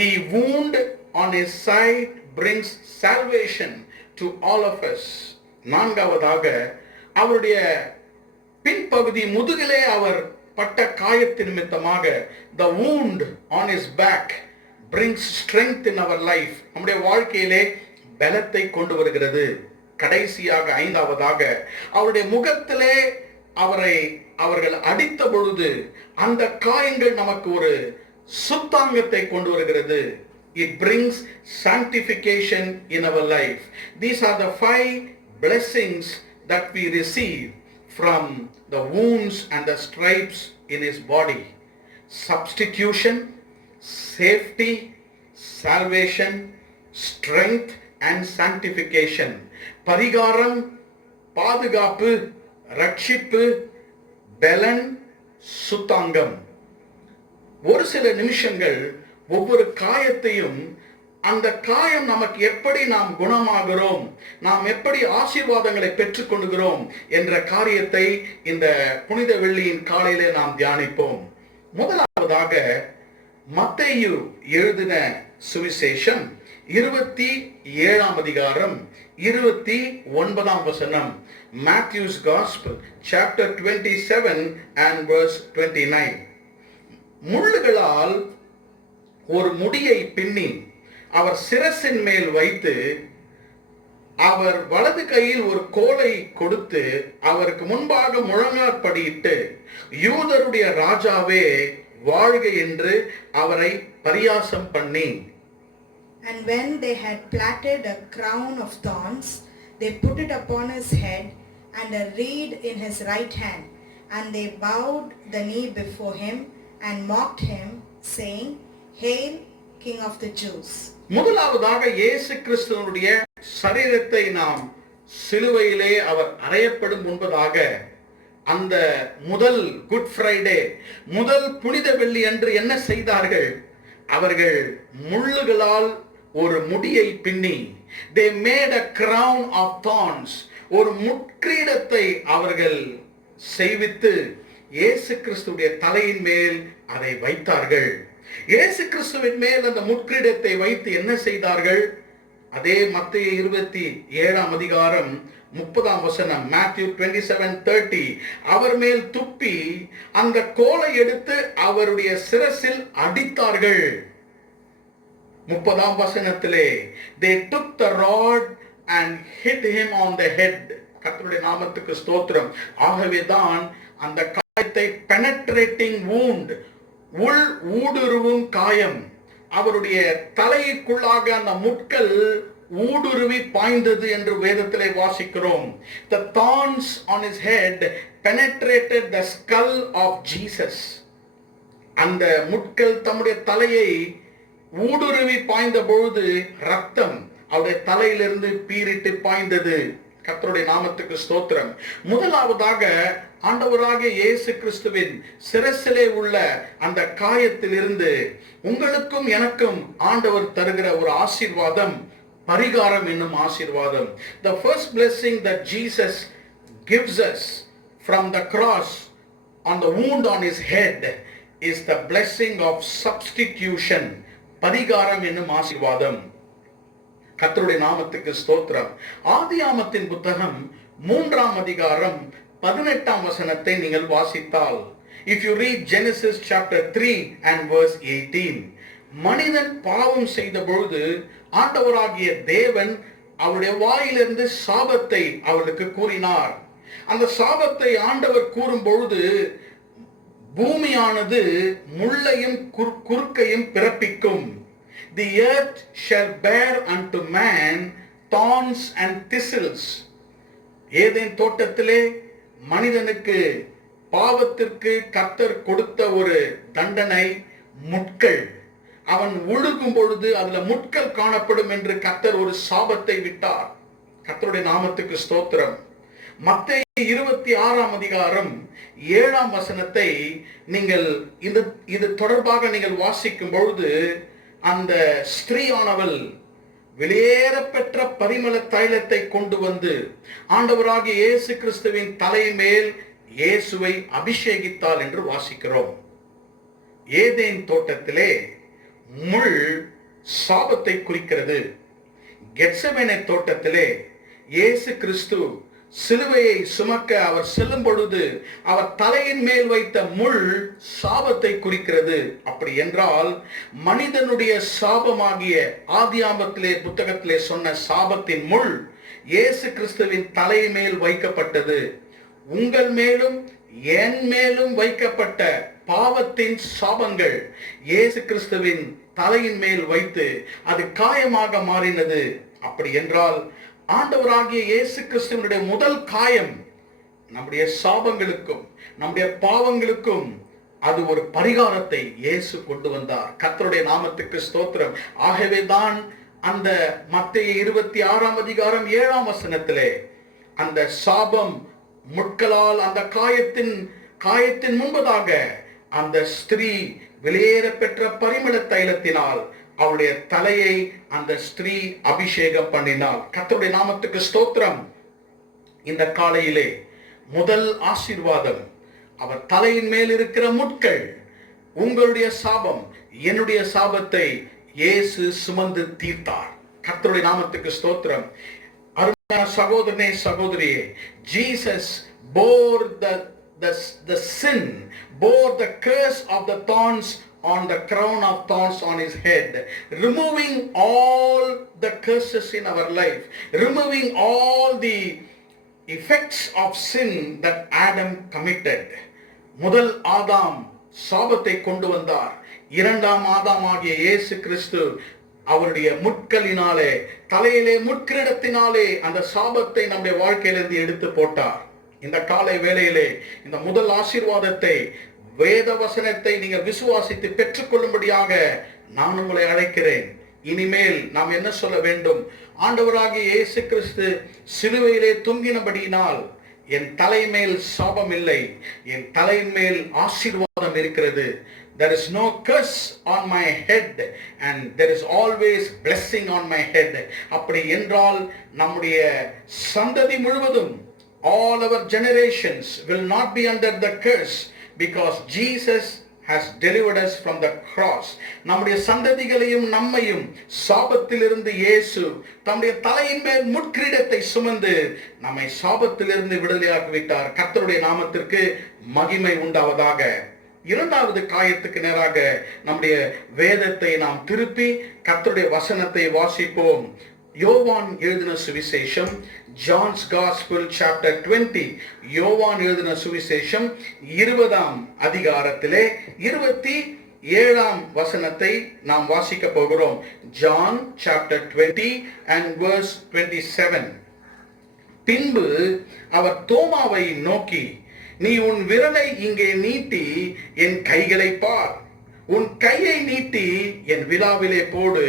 The wound on his side brings salvation to all of us. நான்காவதாக அவருடைய பின்பகுதி முதுகிலே அவர் பட்ட காயத்தின் நிமித்தமாக the wound on his back brings strength in our life. நம்முடைய வாழ்க்கையிலே பலத்தை கொண்டு வருகிறது. கடைசியாக ஐந்தாவதாக அவருடைய முகத்திலே அவர்கள் அடித்த பொழுது அந்த காயங்கள் நமக்கு ஒரு சுத்தாங்கத்தை கொண்டு வருகிறது. It brings sanctification in our life. These are the 5 blessings that we receive from the wounds and the stripes in his body. Substitution, safety, salvation, strength and sanctification. பரிகாரம், பாதுகாப்பு, ரட்சிப்பு, பலன், சுத்தாங்கம். ஒரு சில நிமிஷங்கள் ஒவ்வொரு காயத்தையும், அந்த காயம் நமக்கு எப்படி நாம் குணமாகிறோம், நாம் எப்படி ஆசீர்வாதங்களை பெற்றுக்கொள்கிறோம் என்ற காரியத்தை இந்த புனித வெள்ளியின் காலையிலே நாம் தியானிப்போம். முதலாவதாக மத்தேயு எழுதின சுவிசேஷம் 27ஆம் அதிகாரம் 29ஆம் வசனம். Matthew's Gospel chapter 27 and verse 29. முள்ளுகளால் ஒரு முடியை பின்னி அவர் சிரசின் மேல் வைத்து அவர் வலது கையில் ஒரு கோலை கொடுத்து அவருக்கு முன்பாக முழங்காற்படியிட்டு, யூதருடைய ராஜாவே வாழ்க என்று அவரை பரியாசம் பண்ணி. And when they had plaited a crown of thorns, they put it upon his head and a reed in his right hand, and they bowed the knee before him and mocked him, saying, Hail, King of the Jews. முதலாவதாக இயேசு கிறிஸ்துவினுடைய சரீரத்தை நாம் சிலுவையிலே அவர் அறையப்படும் முன்பதாக அந்த முதல் good Friday, முதல் புனித வெள்ளி அன்று என்ன செய்தார்கள்? அவர்கள் முள்ளுகளால் ஒரு முடியை பின்னி, they made a crown of thorns, ஒரு முட்கிரீடத்தை அவர்கள் செய்வித்து இயேசு கிறிஸ்துவுடைய தலையின் மேல் அதை வைத்தார்கள். இயேசு கிறிஸ்துவின் மேல் அந்த முட்கிரீடத்தை வைத்து என்ன செய்தார்கள்? அதே மத்தேயு 27 அதிகாரம் 30 வசனம், Matthew 27:30, அவர் மேல் துப்பி அந்த கோலை எடுத்து அவருடைய சிரசில் அடித்தார்கள். 30 வசனத்திலே, they took the rod and hit him on the head. கர்த்தருடைய நாமத்துக்கு ஸ்தோத்திரம். ஆகவேதான் அந்த காயத்தை penetrating wound, உள் ஊடுருவும் காயம், அவருடைய தலைக்குள்ளாக அந்த முட்கள் ஊடுருவி பாய்ந்தது என்று வேதத்திலே வாசிக்கிறோம். The thorns on his head penetrated the skull of Jesus. அந்த முட்கள் தம்முடைய தலையை ஊடுருவி பாய்ந்த பொழுது ரத்தம் அவருடைய தலையிலிருந்து பீரிட்டு பாய்ந்தது. கர்த்தருடைய நாமத்துக்கு ஸ்தோத்திரம். முதலாவதாக ஆண்டவராகிய இயேசு கிறிஸ்துவின் சிரசிலே உள்ள அந்த காயத்திலிருந்து உங்களுக்கும் எனக்கும் ஆண்டவர் தருகிற ஒரு ஆசீர்வாதம், பரிகாரம் என்னும் ஆசீர்வாதம். The first blessing that Jesus gives us from the cross on the wound on his head is the blessing of substitution. பரிகாரம் என்னும் ஆசீர்வாதம். கர்த்தருடைய நாமத்துக்கு ஸ்தோத்திரம். ஆதியாகமத்தின் புத்தகம் 3 அதிகாரம் 18 வசனத்தை நீங்கள் வாசித்தால், if you read Genesis chapter 3 and verse 18, மனிதன் பாவம் செய்த பொழுது ஆண்டவராகிய தேவன் அவருடைய வாயிலிருந்து சாபத்தை அவளுக்கு கூறினார். அந்த சாபத்தை ஆண்டவர் கூறும் பொழுது பூமியானது முள்ளையும் குறுக்கையும் பிறப்பிக்கும். The earth shall bear unto man thorns and thistles. Eden தோட்டத்திலே மனிதனுக்கு பாவத்திற்கு கர்த்தர் கொடுத்த ஒரு தண்டனை முட்கள். அவன் ஒழுகும் பொழுது அதுல முட்கள் காணப்படும் என்று கர்த்தர் ஒரு சாபத்தை விட்டார். கர்த்தருடைய நாமத்துக்கு ஸ்தோத்திரம். மத்தேயு 26 அதிகாரம் 7 வசனத்தை நீங்கள் இது தொடர்பாக நீங்கள் வாசிக்கும் பொழுது, அந்த ஸ்திரீயானவள் வெளியேறப்பெற்ற பரிமள தைலத்தை கொண்டு வந்து ஆண்டவராகிய இயேசு கிறிஸ்துவின் தலை மேல் இயேசுவை அபிஷேகித்தாள் என்று வாசிக்கிறோம். ஏதேன் தோட்டத்திலே முள் சாபத்தை குறிக்கிறது. கெத்செமனே தோட்டத்திலே இயேசு கிறிஸ்து சிலுவையை சுமக்க அவர் செல்லும் பொழுது அவர் தலையின் மேல் வைத்த முள் சாபத்தை குறிக்கிறது. அப்படி என்றால் மனிதனுடைய சாபமாகிய ஆதியாகமத்திலே புத்தகத்திலே சொன்ன சாபத்தின் முள் இயேசு கிறிஸ்துவின் தலை மேல் வைக்கப்பட்டது. உங்கள் மேலும் என் மேலும் வைக்கப்பட்ட பாவத்தின் சாபங்கள் இயேசு கிறிஸ்துவின் தலையின் மேல் வைத்து அது காயமாக மாறினது. அப்படி என்றால் ஆண்டவராகிய இயேசு கிறிஸ்துவினுடைய முதல் காயம் நம்முடைய சாபங்களுக்கும் நம்முடைய பாவங்களுக்கும் அது ஒரு பரிகாரத்தை இயேசு கொண்டு வந்தார். கர்த்தருடைய நாமத்துக்கு ஸ்தோத்திரம். ஆகவே தான் அந்த மத்தேயு 26 அதிகாரம் 7 வசனத்திலே அந்த சாபம் முட்களால் அந்த காயத்தின் முன்பதாக அந்த ஸ்திரீ வெளியேற பெற்ற பரிமள தைலத்தினால் அவளுடைய தலையை அந்த ஸ்திரீ அபிஷேகம் பண்ணினாள். கர்த்தருடைய நாமத்துக்கு ஸ்தோத்திரம். இந்த காலையிலே முதல் ஆசீர்வாதம், அவர் தலையின் மேல் இருக்கிற முட்கள், உங்களுடைய சாபம், என்னுடைய சாபத்தை இயேசு சுமந்து தீர்த்தார். கர்த்தருடைய நாமத்துக்கு ஸ்தோத்திரம். அருமையான சகோதரனே சகோதரியே, Jesus bore the sin, bore the curse of the thorns on the crown of thorns on his head, removing all the curses in our life, removing all the effects of sin that Adam committed. முதல் ஆதாம் சாபத்தை கொண்டு வந்தார். இரண்டாம் ஆதாம் ஆகிய இயேசு கிறிஸ்து அவருடைய முட்களினாலே, தலையிலே முட்கிரீடத்தினாலே அந்த சாபத்தை நம்முடைய வாழ்க்கையிலிருந்து எடுத்து போட்டார். இந்த காலை வேளையிலே இந்த முதல் ஆசீர்வாதத்தை, வேத வசனத்தை நீங்கள் விசுவாசித்து பெற்றுக்கொள்ளும்படியாக நான் உங்களை அழைக்கிறேன். இனிமேல் நாம் என்ன சொல்ல வேண்டும்? ஆண்டவராகிய இயேசு கிறிஸ்து சிலுவையிலே தொங்கினபடியினால் என் தலைமேல் சாபம் இல்லை, என் தலைமேல் ஆசீர்வாதம் இருக்கிறது. There is no curse on my head and there is always blessing on my head. அப்படி என்றால் நம்முடைய சந்ததி முழுவதும், all our generations will not be under the curse because Jesus has delivered us from the cross. நம்முடைய சந்ததிகளையும் நம்மையும் சாபத்திலிருந்து இயேசு தம்முடைய தலையின் மேல் முட்கிரீடத்தை சுமந்து நம்மை சாபத்திலிருந்து விடுதலையாக்கி விட்டார். கர்த்தருடைய நாமத்திற்கு மகிமை உண்டாவதாக. இரண்டாவது காயத்துக்கு நேராக நம்முடைய வேதத்தை நாம் திருப்பி கர்த்தருடைய வசனத்தை வாசிப்போம். யோவான் எழுதின சுவிசேஷம், John's Gospel chapter 20. யோவான் எழுதின சுவிசேஷம் 20ஆம் அதிகாரத்திலே 27ஆம் வசனத்தை நாம் வாசிக்க போகிறோம். John chapter 20 and verse 27. பின்பு அவர் தோமாவை நோக்கி, நீ உன் விரலை இங்கே நீட்டி என் கைகளை பார், உன் கையை நீட்டி என் விலாவிலே போடு,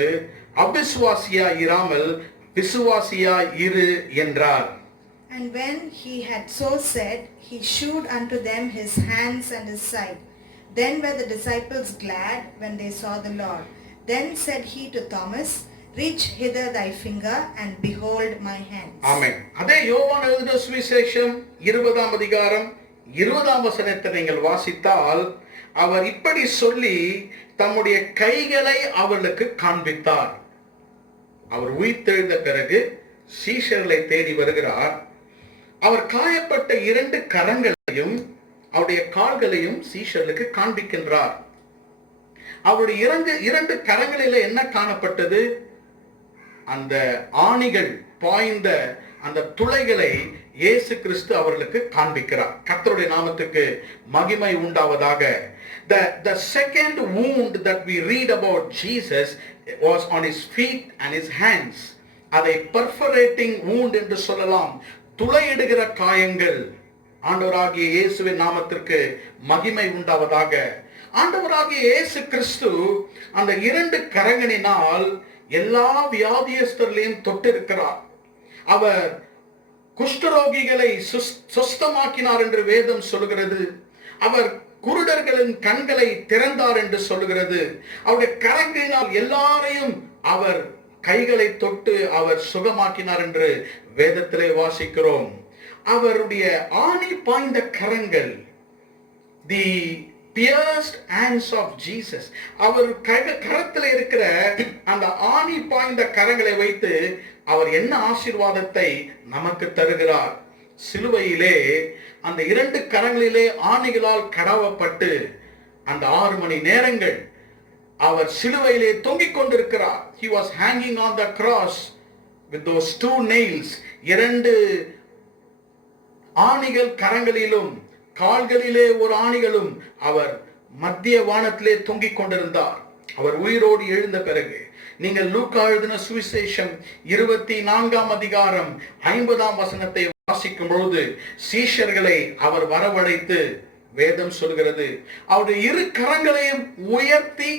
அவிசுவாசியாய் இராமல் விசுவாசியாய் இரு என்றார். And when he had so said, he shewed unto them his hands and his side. Then were the disciples glad when they saw the Lord. Then said he to Thomas, reach hither thy finger and behold my hands. ஆமென். அதே யோவான் எழுதின சுவிசேஷம் 20ஆம் அதிகாரம் 20ஆம் வசனத்தை நீங்கள் வாசித்தால், அவர் இப்படி சொல்லி தம்முடைய கைகளை அவர்களுக்கு காண்பித்தார். அவர் உயிர்த்தெழுந்த பிறகு சீஷர்களை தேடி வருகிறார். அவர் காயப்பட்ட 2 கரங்களையும் அவருடைய கால்களையும் சீஷர்களுக்கு காண்பிக்கின்றார். அவருடைய 2 கரங்களிலே என்ன காணப்பட்டது? அந்த ஆணிகள் பாய்ந்த அந்த துளைகளை இயேசு கிறிஸ்து அவர்களுக்கு காண்பிக்கிறார். கர்த்தருடைய நாமத்துக்கு மகிமை உண்டாவதாக. The second wound that we read about Jesus was on his feet and his hands. அதை perforating wound என்று சொல்லலாம். துளையிடுகிற காயங்கள். ஆண்டவராகிய இயேசுவின் நாமத்திற்கு மகிமை உண்டாவதாக. ஆண்டவராகிய இயேசு கிறிஸ்து அந்த 2 கரங்களினால் எல்லா வியாதியஸ்தர்களையும் தொட்டிருக்கிறார். அவர் குஷ்டரோகிகளை சுஸ்தமாக்கினார் என்று வேதம் சொல்கிறது. அவர் குருடர்களின் கண்களை திறந்தார் என்று சொல்கிறது. அவருடைய கரங்களினால் எல்லாரையும் அவர் கைகளை தொட்டு அவர் சுகமாக்கினார் என்று வேதத்திலே வாசிக்கிறோம். அவருடைய ஆணி பாய்ந்த கரங்கள், தி pierced hands of Jesus, அவர் கரத்தில் இருக்கிற அந்த ஆணி பாய்ந்த கரங்களை வைத்து அவர் என்ன ஆசீர்வாதத்தை நமக்கு தருகிறார். சிலுவையிலே அந்த 2 கரங்களிலே ஆணிகளால் கடவப்பட்டு அந்த 6 மணி நேரங்கள் அவர் சிலுவையிலே தொங்கிக் கொண்டிருக்கிறார். He was hanging on the cross with those 2 nails. 2 ஆணிகள் கரங்களிலும் கால்களிலே ஒரு ஆணிகளும் அவர் மத்திய வானத்திலே தொங்கிக் கொண்டிருந்தார். அவர் உயிரோடு எழுந்த பிறகு நீங்கள் லூக்கா எழுதின சுவிசேஷம் 24ஆம் அதிகாரம் 50ஆம் வசனத்தை வாசிக்கும் பொழுது சீஷர்களை அவர் வரவழைத்து வேதம் சொல்கிறது, அவருடைய 2 கரங்களையும் உயர்த்தி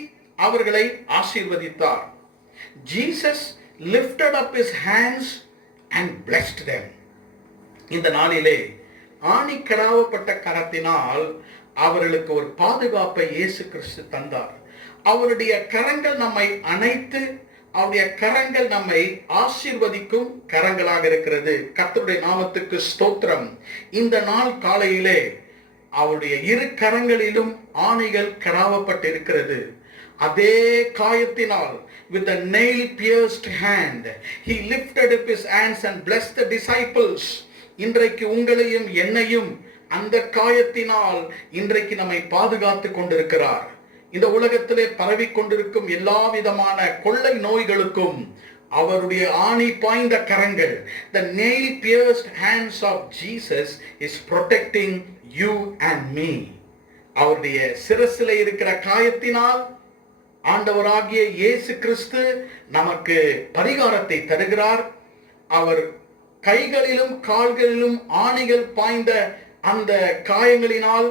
அவர்களை ஆசீர்வதித்தார். Jesus lifted up his hands and blessed them. இந்த நாளிலே ஆணி கடாவப்பட்ட கரத்தினால் அவர்களுக்கு ஒரு பாதுகாப்பை இயேசு கிறிஸ்து தந்தார். அவருடைய கரங்கள் நம்மை அணைத்து, அவருடைய கரங்கள் நம்மை ஆசீர்வதிக்கும் கரங்களாக இருக்கிறது. கர்த்தருடைய நாமத்துக்கு ஸ்தோத்திரம். இந்த நாள் காலையிலே அவருடைய 2 கரங்களிலும் ஆணிகள் கடாவப்பட்டிருக்கிறது. அதே காயத்தினால், with the nail pierced hand, he lifted up his hands and blessed the disciples. இன்றைக்கு உங்களையும் என்னையும் அந்த காயத்தினால் இன்றைக்கு நம்மை பாதுகாத்து கொண்டிருக்கிறார். இந்த உலகத்திலே பரவிக் கொண்டிருக்கும் எல்லா விதமான கொள்ளை நோய்களுக்கும் அவருடைய ஆணி பாய்ந்த கரங்கள், the nail pierced hands of Jesus is protecting you and me. அவருடைய சிரசிலே இருக்கிற காயத்தினால் ஆண்டவராகிய இயேசு கிறிஸ்து நமக்கு பரிகாரத்தை தருகிறார். அவர் கைகளிலும் கால்களிலும் ஆணிகள் பாய்ந்த அந்த காயங்களினால்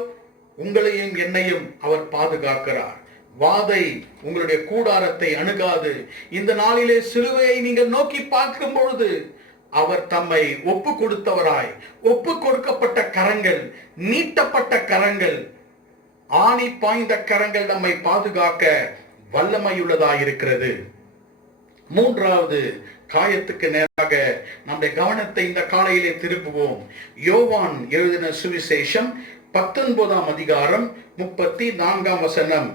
உங்களையும் என்னையும் அவர் பாதுகாக்கிறார். வாதை உங்களுடைய கூடாரத்தை அணுகாது. இந்த நாளிலே சிலுவையை நீங்கள் நோக்கி பார்க்கும் பொழுது அவர் தம்மை ஒப்பு கொடுத்தவராய், ஒப்பு கொடுக்கப்பட்ட கரங்கள், நீட்டப்பட்ட கரங்கள், ஆணி பாய்ந்த கரங்கள் நம்மை பாதுகாக்க வல்லமையுள்ளதாயிருக்கிறது. மூன்றாவது காயத்துக்கு நேராக நம்முடைய கவனத்தை இந்த காலையிலே திருப்புவோம். யோவான் எழுதின சுவிசேஷம் 19ஆம் அதிகாரம் 34ஆம் வசனம்.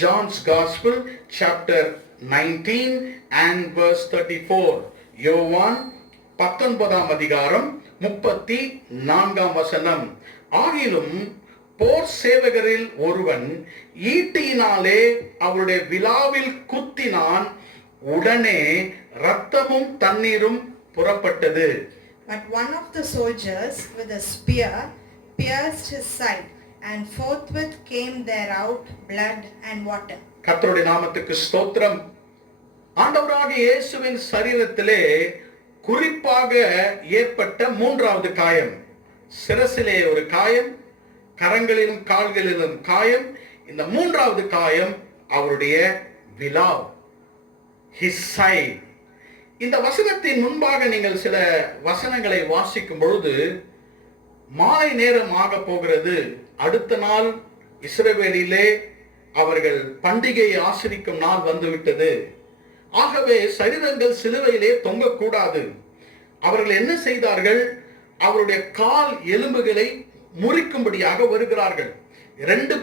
John's Gospel chapter 19 and verse 34. யோவான் 19ஆம் அதிகாரம் 34ஆம் வசனம். ஆகிலும் போர் சேவகரில் ஒருவன் ஈட்டியினாலே அவருடைய விலாவில் குத்தினான், உடனே இரத்தமும் தண்ணீரும் புறப்பட்டது. But one of the soldiers with a spear pierced his side, and forthwith came there out blood and water. கர்த்தருடைய நாமத்துக்கு ஸ்தோத்திரம். ஆண்டவராகிய இயேசுவின் சரீரத்திலே குறிப்பாக ஏற்பட்ட மூன்றாவது காயம், சிரசிலே ஒரு காயம், கரங்களிலும் கால்களிலும் காயம். இந்த மூன்றாவது காயம் அவருடைய விலாவ், his side. இந்த வசனத்தின் முன்பாக நீங்கள் சில வசனங்களை வாசிக்கும் பொழுது, மாலை நேரம் ஆக போகிறது, அடுத்த நாள் இஸ்ரவேலிலே அவர்கள் பண்டிகையை ஆசரிக்கும் நாள் வந்துவிட்டது. ஆகவே சரீரங்கள் சிலுவையிலே தொங்கக்கூடாது. அவர்கள் என்ன செய்தார்கள்? அவருடைய கால் எலும்புகளை முறிக்கும்படியாக வருகிறார்கள். ரெண்டு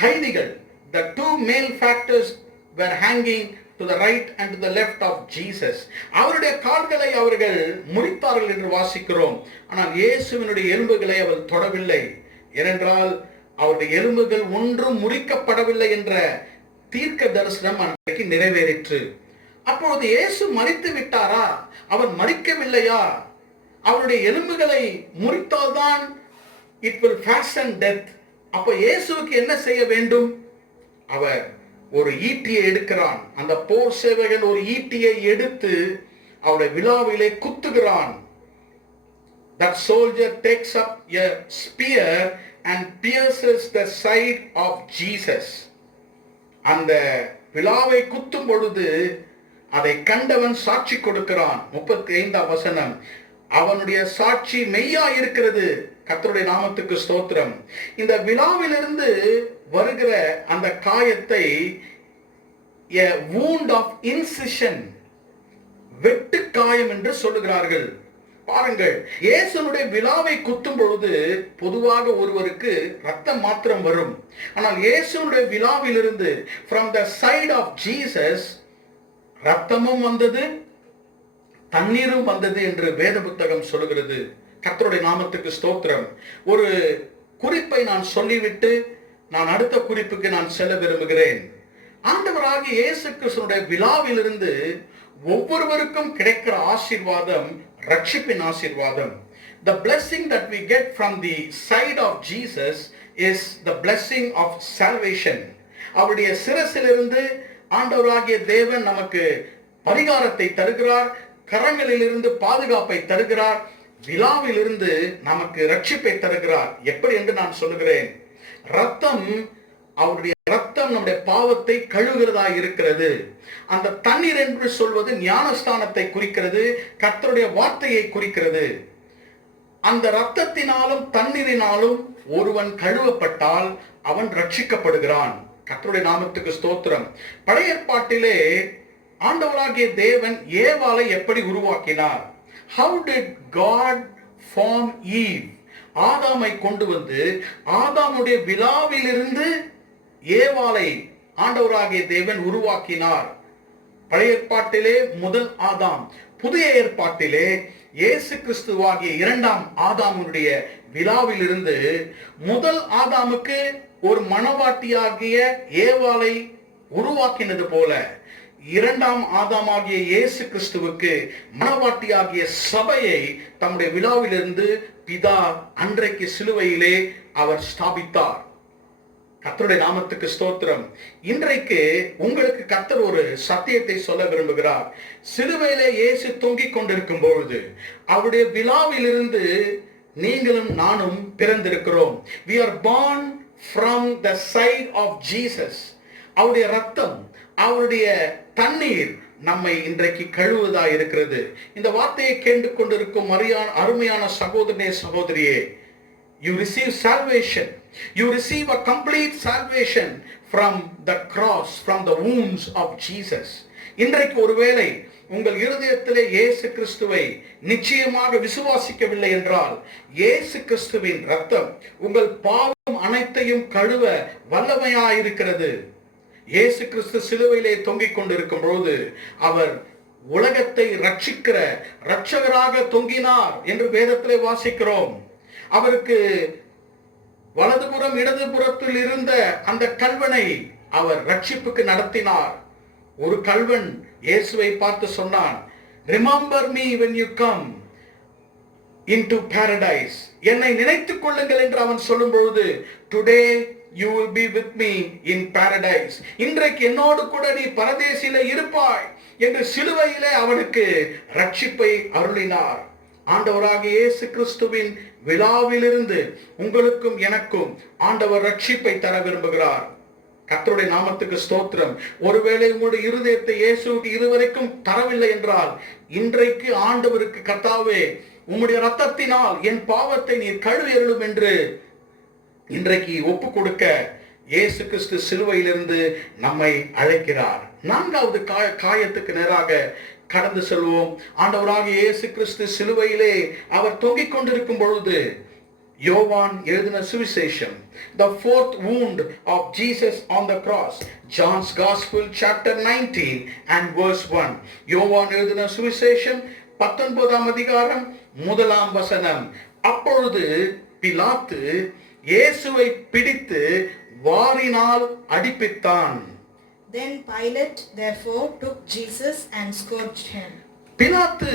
கைதிகள், the two male factors were hanging to the right and to the left of Jesus. அவருடைய கால்களை அவர்கள் முறித்தார்கள் என்று வாசிக்கிறோம். ஆனால் இயேசுவினுடைய எலும்புகளை அவர் தொடவில்லை. ஏனென்றால் அவருடைய எலும்புகள் ஒன்றும் முறிக்கப்படவில்லை என்ற தீர்க்க தரிசனம் அன்றைக்கு நிறைவேறிற்று. அப்பொழுது இயேசு மரித்து விட்டாரா? அவர் மரிக்கவில்லையா? அவருடைய எலும்புகளை முறித்தால்தான் it will fasten death. அப்ப இயேசுவுக்கு என்ன செய்ய வேண்டும்? அவர் ஒரு ஈட்டியை எடுக்கிறான். அந்த போர் சேவகன் ஒரு ஈட்டியை எடுத்து அவருடைய விலாவிலே குத்துகிறான். That soldier takes up a spear and pierces the side of Jesus. அந்த விலாவை குத்தும் பொழுது அதை கண்டவன் சாட்சி கொடுக்கிறான். 35ஆம் வசனம். அவனுடைய சாட்சி மெய்யா இருக்கிறது. கர்த்தருடைய நாமத்துக்கு ஸ்தோத்திரம். இந்த விலாவிலிருந்து வருகிற அந்த காயத்தை a wound of incision, வெட்டு காயம் என்று சொல்லுகிறார்கள். பாருங்கள், இயேசுனுடைய விலாவை குத்தும் பொழுது பொதுவாக ஒருவருக்கு ரத்தம் மாத்திரம் வரும். ஆனால் இயேசுனுடைய விலாவிலிருந்து from the side of Jesus ரத்தமும் வந்தது, தண்ணீரும் வந்தது என்று வேத புத்தகம் சொல்லுகிறது. கர்த்தருடைய நாமத்துக்கு ஸ்தோத்திரம். ஒரு குறிப்பை நான் சொல்லிவிட்டு நான் அடுத்த குறிப்புக்கு நான் செல்ல விரும்புகிறேன். ஆண்டவராகிய இயேசு கிறிஸ்துவினுடைய விலாவிலிருந்து ஒவ்வொருவருக்கும் கிடைக்கிற ஆசீர்வாதம் ரட்சிப்பின் ஆசீர்வாதம். The blessing that we get from the side of Jesus is the blessing of salvation. அவருடைய சிரசிலிருந்து ஆண்டவராகிய தேவன் நமக்கு பரிகாரத்தை தருகிறார், கரங்களிலிருந்து பாதுகாப்பை தருகிறார், விலாவிலிருந்து நமக்கு ரட்சிப்பை தருகிறார். எப்படி என்று நான் சொல்லுகிறேன். ரத்தம், அவருடைய ரத்தம் நம்முடைய பாவத்தை கழுவுகிறதா இருக்கிறது. அந்த தண்ணீர் என்று சொல்வது ஞானஸ்தானத்தை குறிக்கிறது, கர்த்தருடைய வார்த்தையை குறிக்கிறது. அந்த ரத்தத்தினாலும் தண்ணீரினாலும் ஒருவன் கழுவப்பட்டால் அவன் ரட்சிக்கப்படுகிறான். கர்த்தருடைய நாமத்துக்கு ஸ்தோத்திரம். பழைய ஏற்பாட்டிலே ஆண்டவராகிய தேவன் ஏவாளை எப்படி உருவாக்கினார்? How did God form Eve? ஆதாமை கொண்டு வந்து ஆதாமுடைய விலாவிலிருந்து ஏவாளை ஆண்டவராகிய தேவன் உருவாக்கினார். பழைய ஏற்பாட்டிலே முதல் ஆதாம், புதிய ஏற்பாட்டிலே இயேசு கிறிஸ்துவாகிய இரண்டாம் ஆதாமுடைய விலாவிலிருந்து முதல் ஆதாமுக்கு ஒரு மணவாட்டியாகிய ஏவாளை உருவாக்கினது போல இரண்டாம் ஆதாமாகிய இயேசு கிறிஸ்துவுக்கு மணவாட்டியாகிய சபையை தம்முடைய விலாவிலிருந்து பிதா அன்றைக்கு சிலுவையிலே அவர் ஸ்தாபித்தார். கர்த்தருடைய நாமத்துக்கு ஸ்தோத்திரம். இன்றைக்கு உங்களுக்கு கர்த்தர் ஒரு சத்தியத்தை சொல்ல விரும்புகிறார். சிலுவையிலே இயேசு தொங்கிக் கொண்டிருக்கும் பொழுது அவருடைய விலாவிலிருந்து நீங்களும் நானும் பிறந்திருக்கிறோம். We are born from the side of Jesus. அவருடைய ரத்தம், அவருடைய தண்ணீர் நம்மை இன்றைக்கு கழுவுவதா இருக்கிறது. இந்த வார்த்தையை கேட்டு கொண்டிருக்கும் அருமையான சகோதரனே, சகோதரியே, you receive salvation. You receive a complete salvation from the cross, from the wounds of Jesus. இன்றைக்கு ஒருவேளை உங்கள் இருதயத்திலே இயேசு கிறிஸ்துவை நிச்சயமாக விசுவாசிக்கவில்லை என்றால், இயேசு கிறிஸ்துவின் இரத்தம் உங்கள் பாவம் அனைத்தையும் கழுவ வல்லமையாயிருக்கிறது. இயேசு கிறிஸ்து சிலுவையிலே தொங்கிக் கொண்டிருக்கும் பொழுது அவர் உலகத்தை ரட்சிக்கிற இரட்சகராக தொங்கினார் என்று வேதத்திலே வாசிக்கிறோம். அவருக்கு வலதுபுறம் இடதுபுறத்தில் இருந்த அந்த கல்வனை அவர் ரட்சிப்புக்கு நடத்தினார். ஒரு கல்வன் இயேசுவை பார்த்து சொன்னான், remember me when you come into paradise. என்னை நினைத்துக் கொள்ளுங்கள் என்று அவன் சொல்லும் பொழுது, today you will be with me in paradise. இன்றைக்கு என்னோடு கூட நீ பரதேசிலே இருப்பாய் என்று சிலுவையிலே அவனுக்கு ரட்சிப்பை அருளினார். ஆண்டவராகிய இயேசு கிறிஸ்துவின் விழாவிலிருந்து உங்களுக்கும் எனக்கும் ஆண்டவர் ரட்சிப்பை தர விரும்புகிறார். கர்த்தருடைய நாமத்துக்கு ஸ்தோத்திரம். ஒருவேளை உங்களுடைய இருதயத்தை இயேசுவுக்கு இதுவரைக்கும் தரவில்லை என்றால், இன்றைக்கு ஆண்டவருக்கு, கர்த்தாவே உம்முடைய இரத்தத்தினால் என் பாவத்தை நீர் கழுவியருளும் என்று இன்றைக்கு ஒப்பு கொடுக்க இயேசு கிறிஸ்து சிலுவையிலிருந்து நம்மை அழைக்கிறார். நான்காவது காயத்துக்கு நேராக கடந்து செல்வோம். ஆண்டவராகிய இயேசு கிறிஸ்து சிலுவையிலே அவர் தொங்கிக் கொண்டிருக்கும் பொழுது, யோவான் எழுதின சுவிசேஷம், the fourth wound of Jesus on the cross, John's Gospel chapter 19 and verse 1. யோவான் எழுதின சுவிசேஷம் 19ஆம் அதிகாரம் 1ஆம் வசனம். அப்பொழுது பிலாத்து இயேசுவை பிடித்து வாரினால் அடிப்பித்தான். Then Pilate therefore took Jesus and scourged him. பிலாத்து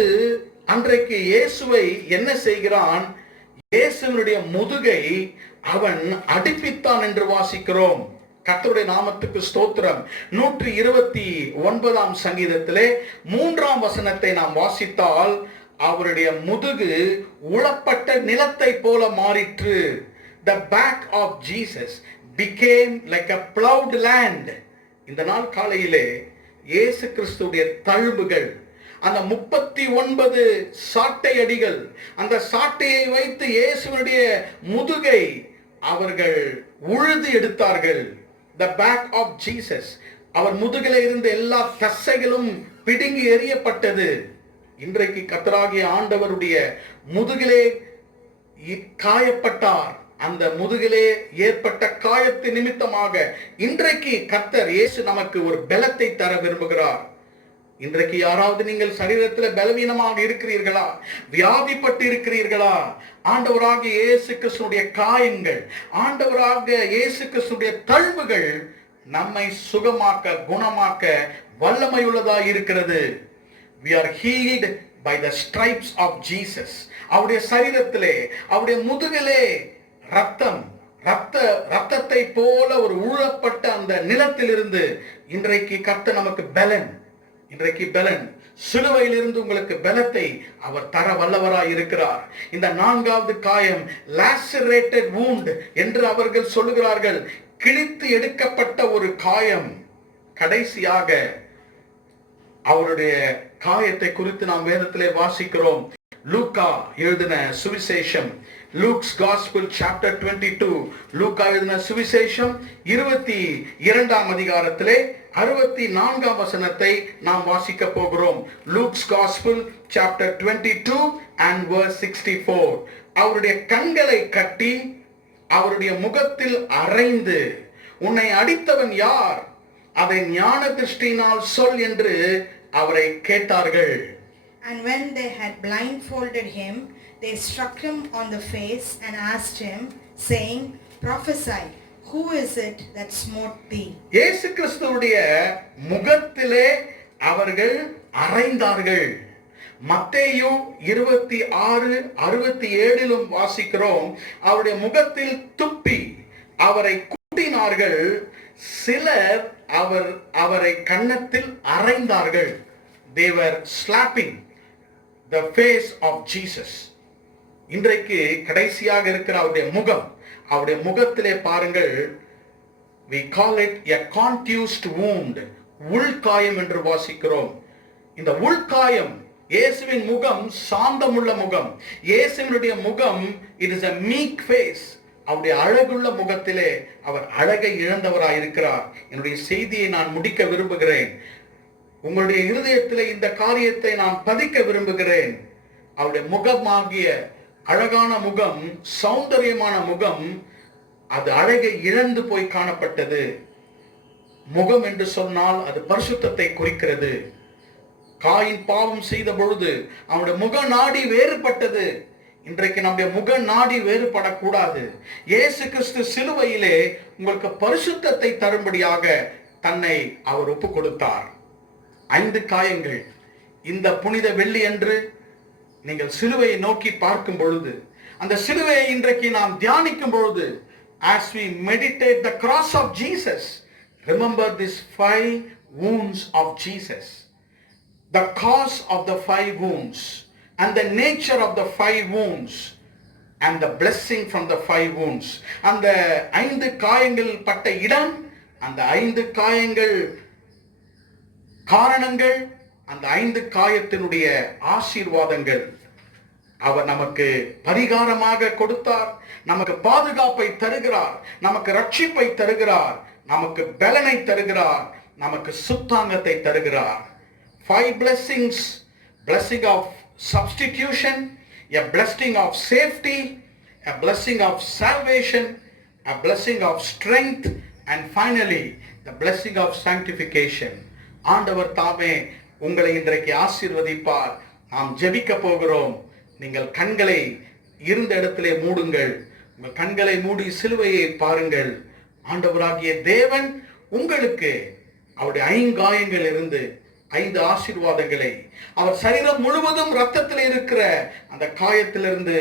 அன்றைக்கு இயேசுவை என்ன செய்கிறான்? இயேசுவினுடைய முதுகை அவன் அடிப்பித்தான் என்று வாசிக்கிறோம். கர்த்தருடைய நாமத்துக்கு ஸ்தோத்திரம். 129ஆம் சங்கீதத்திலே 3ஆம் வசனத்தை நாம் வாசித்தால், அவருடைய முதுகு உழப்பட்ட நிலத்தை போல மாறிற்று. The back of Jesus became like a plowed land. இந்த நாள் காலையிலே இயேசு கிறிஸ்துடைய தழும்புகள், அந்த 39 சாட்டை அடிகள், அந்த சாட்டையை வைத்து இயேசுவினுடைய முதுகை அவர்கள் உழுது எடுத்தார்கள். The back of Jesus, அவர் முதுகிலே இருந்த எல்லா தசைகளும் பிடுங்கி எறியப்பட்டது. இன்றைக்கு கர்த்தராகிய ஆண்டவருடைய முதுகிலே காயப்பட்டார். அந்த முதுகிலே ஏற்பட்ட காயத்தின் நிமித்தமாக இன்றைக்கு கர்த்தர் இயேசு நமக்கு ஒரு பலத்தை தர விரும்புகிறார். இன்றைக்கு யாராவது நீங்கள் சரீரத்தில் பலவீனமாக இருக்கிறீர்களா? வியாதிப்பட்டு இருக்கிறீர்களா? ஆண்டவராகிய இயேசு கிறிஸ்துவினுடைய காயங்கள், ஆண்டவராகிய இயேசு கிறிஸ்துவினுடைய தழும்புகள் நம்மை சுகமாக்க, குணமாக்க வல்லமையுள்ளதாக இருக்கிறது. We are healed by the stripes of Jesus. அவருடைய சரீரத்திலே, அவருடைய முதுகிலே ரத்தத்தை போல ஒரு ஊழப்பட்ட அந்த நிலத்திலிருந்து இன்றைக்கு கர்த்தர் நமக்கு பலன், இன்றைக்கு பலன், சிலுவையிலிருந்து உங்களுக்கு பலத்தை அவர் தர வல்லவராய் இருக்கிறார். இந்த நான்காவது காயம் lacerated wound என்று அவர்கள் சொல்லுகிறார்கள். கிழித்து எடுக்கப்பட்ட ஒரு காயம். கடைசியாக அவருடைய காயத்தை குறித்து நாம் வேதத்திலே வாசிக்கிறோம். லூக்கா எழுதின சுவிசேஷம், Luke's Gospel chapter 22, லூக்கா எழுதின சுவிசேஷம் 22ஆம் அதிகாரத்திலே 64ஆம் வசனத்தை நாம் வாசிக்க போகிறோம். Luke's Gospel chapter 22 and verse 64. அவருடைய கண்களை கட்டி அவருடைய முகத்தில் அறைந்து, உன்னை அடித்தவன் யார்? அதை ஞான திருஷ்டியினால் சொல் என்று அவரை கேட்டார்கள். And when they had blindfolded him, they struck him on the face and asked him, saying, Prophesy, who is it that smote thee? இயேசு கிறிஸ்துவுடைய முகத்திலே அவர்கள் அறைந்தார்கள். மத்தேயு 26:67 வாசிக்கிறோம், அவருடைய முகத்தில் துப்பி அவரை குட்டினார்கள். சிலர் அவரை கன்னத்தில் அறைந்தார்கள். They were slapping the face of Jesus. இன்றைக்கு கடைசியாக இருக்கிற அவருடைய முகம், அவருடைய முகத்திலே பாருங்கள், we call it a contused wound, உள்காயம் என்று வாசிக்கிறோம். இந்த உள்காயம், இயேசுவின் முகம் சாந்தமுள்ள முகம். இயேசுவினுடைய முகம், it is a meek face. அவருடைய அழகுள்ள முகத்திலே அவர் அழகை இழந்தவராய் இருக்கிறார். என்னுடைய செய்தியை நான் முடிக்க விரும்புகிறேன். உங்களுடைய இருதயத்திலே இந்த காரியத்தை நான் பதிக்க விரும்புகிறேன். அவருடைய முகமாகிய அழகான முகம், சௌந்தரியமான முகம், அது அழகை இழந்து போய் காணப்பட்டது. முகம் என்று சொன்னால் அது பரிசுத்தத்தை குறிக்கிறது. காயின் பாவம் செய்த பொழுது அவனுடைய முக நாடி வேறுபட்டது. இன்றைக்கு நம்முடைய முக நாடி வேறுபடக்கூடாது. இயேசு கிறிஸ்து சிலுவையிலே உங்களுக்கு பரிசுத்தத்தை தரும்படியாக தன்னை அவர் ஒப்பு கொடுத்தார். 5 காயங்கள். இந்த புனித வெள்ளி அன்று நீங்கள் சிலுவையை நோக்கி பார்க்கும் பொழுது, அந்த சிலுவையை இன்றைக்கு நாம் தியானிக்கும் பொழுது, as we meditate the cross of Jesus, remember these 5 wounds of Jesus, the cause of the 5 wounds and the nature of the 5 wounds and the blessing from the 5 wounds. அந்த 5 காயங்கள் பட்ட இடம், அந்த 5 காயங்கள் காரணங்கள், அந்த 5 காயத்தினுடைய ஆசீர்வாதங்கள். அவர் நமக்கு பரிகாரமாக கொடுத்தார், நமக்கு பாதுகாப்பை தருகிறார், நமக்கு ரட்சிப்பை தருகிறார், நமக்கு பலனை தருகிறார், நமக்கு சுத்தாங்கத்தை தருகிறார். 5 blessings: blessing of substitution, a blessing of safety, a blessing of salvation, a blessing of strength, and finally the blessing of sanctification. ஆண்டவர் தாமே உங்களை இன்றைக்கு ஆசீர்வதிப்பார். நாம் ஜெபிக்க போகிறோம். நீங்கள் கண்களை இருந்த இடத்திலே மூடுங்கள். உங்கள் கண்களை மூடி சிலுவையை பாருங்கள். ஆண்டவராகிய தேவன் உங்களுக்கு அவருடைய 5 காயங்கள் இருந்து 5 ஆசீர்வாதங்களை, அவர் சரீரம் முழுவதும் ரத்தத்தில் இருக்கிற அந்த காயத்திலிருந்து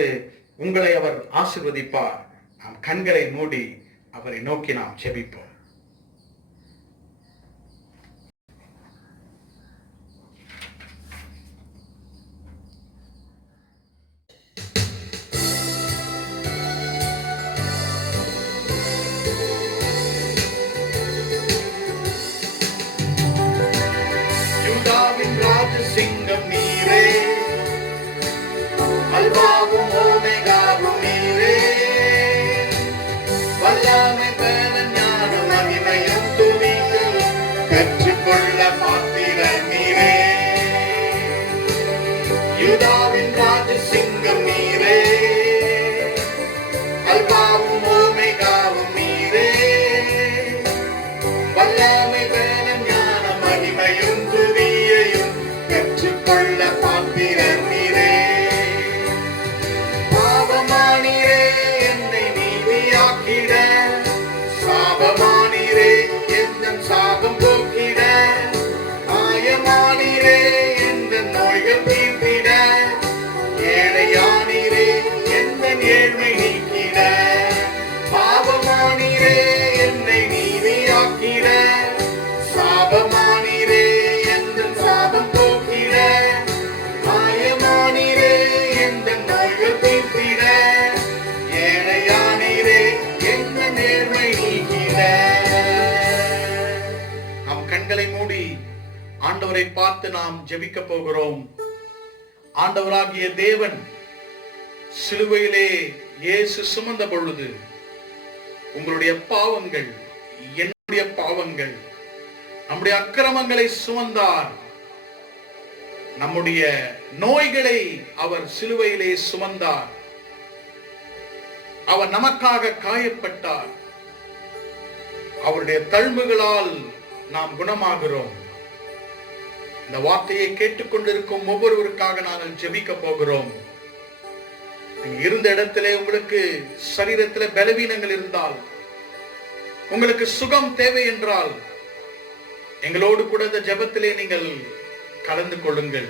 உங்களை அவர் ஆசீர்வதிப்பார். நாம் கண்களை மூடி அவரை நோக்கி நாம் ஜெபிப்போம். சிங்கம் நீரே, அல்பாவும் ஓமெகாவும் நீரே, வல்லமை பலன் ஞானம் மகிமையும் துதிகளும் பெற்றுக்கொள்ள பாத்திர நீரே. யூதாவின் ராஜ சிங்கம் நீரே, அல்பாவும் ஓமெகாவும் நீரே, வல்லமை பலன் ஞானம் மகிமையும் துதியையும் பெற்றுக்கொள்ள பாத்திரர் நீரே. பாவமானீரே என்னை நீதியாக்கிட, சாபமானீரே எந்தன் சாபம் போக்கிட, மாயமானீரே எந்தன் நோய்கள் தீர்த்திட, ஏழையானீரே எந்தன் ஏழ்மை நீக்கிட, பாவமானீரே என்னை நீதியாக்கிட, சாபமானீரே எந்தன் சாபம் போக்கிட, மாயமானீரே எந்தன் நோய்கள் தீர்த்திட, ஏழையானீரே எந்தன் நேர்மை நீக்கிட. நாம் கண்களை மூடி ஆண்டவரை பார்த்து நாம் ஜெபிக்க போகிறோம். ஆண்டவராகிய தேவன் சிலுவையிலே இயேசு சுமந்த பொழுது உங்களுடைய பாவங்கள், என்னுடைய பாவங்கள், நம்முடைய அக்கிரமங்களை சுமந்தார். நம்முடைய நோய்களை அவர் சிலுவையிலே சுமந்தார். அவர் நமக்காக காயப்பட்டார். அவருடைய தழும்புகளால் நாம் குணமாகிறோம். இந்த வார்த்தையை கேட்டுக்கொண்டிருக்கும் ஒவ்வொருவருக்காக நாங்கள் ஜெபிக்க போகிறோம். இருந்த இடத்திலே உங்களுக்கு சரீரத்திலே பலவீனங்கள் இருந்தால், உங்களுக்கு சுகம் தேவை என்றால், எங்களோடு கூட இந்த ஜெபத்திலே நீங்கள் கலந்து கொள்ளுங்கள்.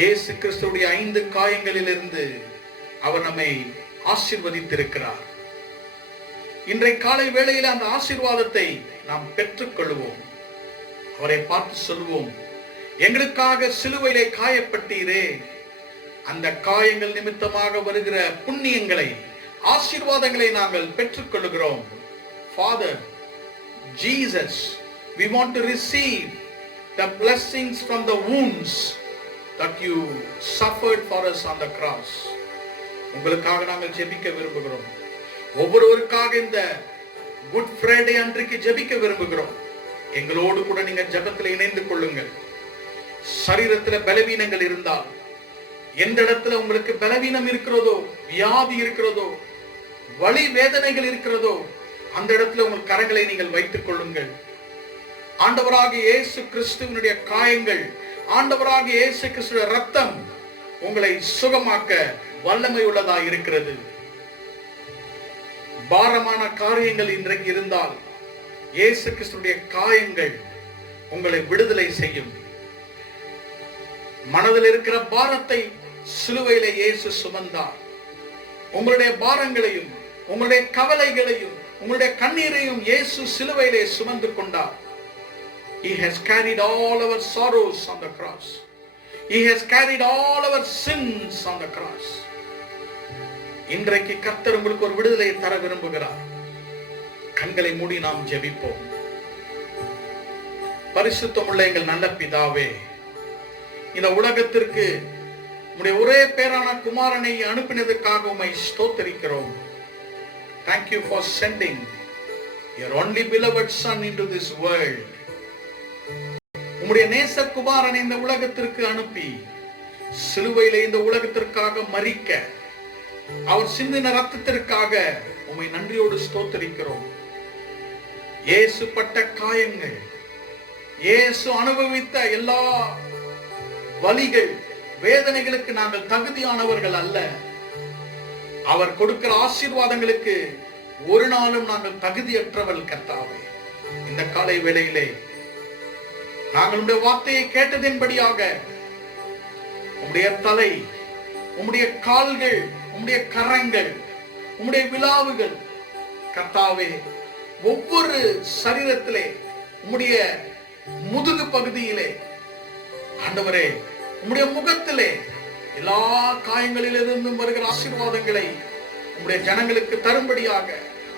இயேசு கிறிஸ்துவுடைய 5 காயங்களிலிருந்து அவர் நம்மை ஆசீர்வதித்திருக்கிறார். இன்றைய காலை வேளையில் அந்த ஆசீர்வாதத்தை நாம் பெற்றுக் கொள்வோம். அவரை பார்த்து சொல்வோம், எங்களுக்காக சிலுவையிலே காயப்பட்டீரே, அந்த காயங்கள் நிமித்தமாக வருகிற புண்ணியங்களை, ஆசீர்வாதங்களை நாங்கள் பெற்றுக் கொள்கிறோம். Father Jesus, we want to receive the blessings from the wounds that you suffered for us on the cross. உங்களுக்காக நாங்கள் ஜெபிக்க விரும்புகிறோம். ஒவ்வொருவருக்காக இந்த குட் ஃப்ரைடே அன்றைக்கு ஜெபிக்க விரும்புகிறோம். எங்களோடு கூட நீங்க ஜெபத்தில் இணைந்து கொள்ளுங்கள். சரீரத்தில் பலவீனங்கள் இருந்தால், எந்த இடத்துல உங்களுக்கு பலவீனம் இருக்கிறதோ, வியாதி இருக்கிறதோ, வலி வேதனைகள் இருக்கிறதோ, அந்த இடத்துல உங்கள் கரங்களை நீங்கள் வைத்துக் கொள்ளுங்கள். ஆண்டவராகிய இயேசு கிறிஸ்துவினுடைய காயங்கள், ஆண்டவராகிய இயேசு கிறிஸ்துவின் ரத்தம் உங்களை சுகமாக்க வல்லமை உள்ளதா இருக்கிறது. பாரமான காரியங்கள் இன்றைக்கு இருந்தால் இயேசு கிறிஸ்துவினுடைய காயங்கள் உங்களை விடுதலை செய்யும். மனதில் இருக்கிற பாரத்தை சிலுவையிலே இயேசு சுமந்தார். உங்களுடைய பாரங்களையும் உங்களுடைய கவலைகளையும் உங்களுடைய கண்ணீரையும் இயேசு சிலுவையிலே சுமந்து கொண்டார். He has carried all our sorrows on the cross. He has carried all our sins on the cross. இன்றைக்கு கர்த்தர் உங்களுக்கு ஒரு விடுதலை தர விரும்புகிறார். கண்களை மூடி நாம் ஜெபிப்போம். பரிசுத்தமுள்ள எங்கள் நல்ல பிதாவே, இந்த உலகத்திற்கு உம்முடைய ஒரே பேரான குமாரனை அனுப்பினதுக்காக உம்மை ஸ்தோத்திரிக்கிறோம். Thank you for sending your only beloved son into this world. உம்முடைய நேசகுமாரனை இந்த உலகத்திற்கு அனுப்பி சிலுவையிலே இந்த உலகத்திற்காக மரிக்க, அவர் சிந்தின ரத்தத்திற்காக உம்மை நன்றியோடு ஸ்தோத்திரிக்கிறோம். இயேசு பட்ட காயங்கள், இயேசு அனுபவித்த எல்லா வலிகள், வேதனைகளுக்கு நாங்கள் தகுதியானவர்கள் அல்ல. அவர் கொடுக்கிற ஆசீர்வாதங்களுக்கு ஒரு நாளும் நாங்கள் தகுதியற்றவர்கள் கர்த்தாவே. இந்த காலை வேளையிலே நாங்கள் உம்முடைய வார்த்தையை கேட்டதின்படியாக உம்முடைய தலை, உம்முடைய கால்கள், உம்முடைய கரங்கள், உம்முடைய விலாவுகள் கர்த்தாவே, ஒவ்வொரு சரீரத்திலே, உம்முடைய முதுகு பகுதியிலே ஆண்டவரே, உம்முடைய முகத்திலே எல்லா காயங்களிலிருந்தும் வருகிற ஆசீர்வாதங்களை உம்முடைய ஜனங்களுக்கு தரும்படியாக,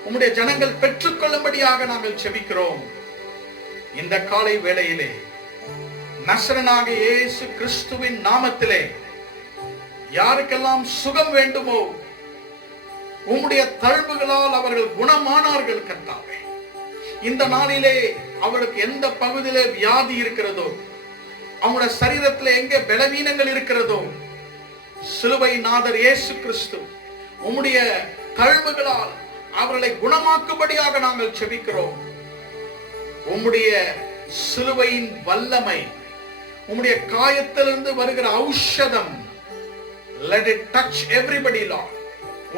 உம்முடைய ஜனங்கள் பெற்றுக்கொள்ளும்படியாக நாங்கள் செபிக்கிறோம். இந்த காலை வேளையிலே நசரனாகிய இயேசு கிறிஸ்துவின் நாமத்திலே யாருக்கெல்லாம் சுகம் வேண்டுமோ உம்முடைய தழும்புகளால் அவர்கள் குணமானார்கள் கர்த்தாவே. இந்த நாளிலே அவர்களுக்கு எந்த பகுதியிலே வியாதி இருக்கிறதோ, அவங்களுடைய சரீரத்தில் எங்கே பலவீனங்கள் இருக்கிறதோ, சிலுவை நாதர் இயேசு கிறிஸ்து உம்முடைய தழும்புகளால் அவர்களை குணமாக்கும்படியாக நாங்கள் செபிக்கிறோம். உம்முடைய சிலுவையின் வல்லமை, உம்முடைய காயத்திலிருந்து வருகிற ஔஷதம், let it touch everybody Lord.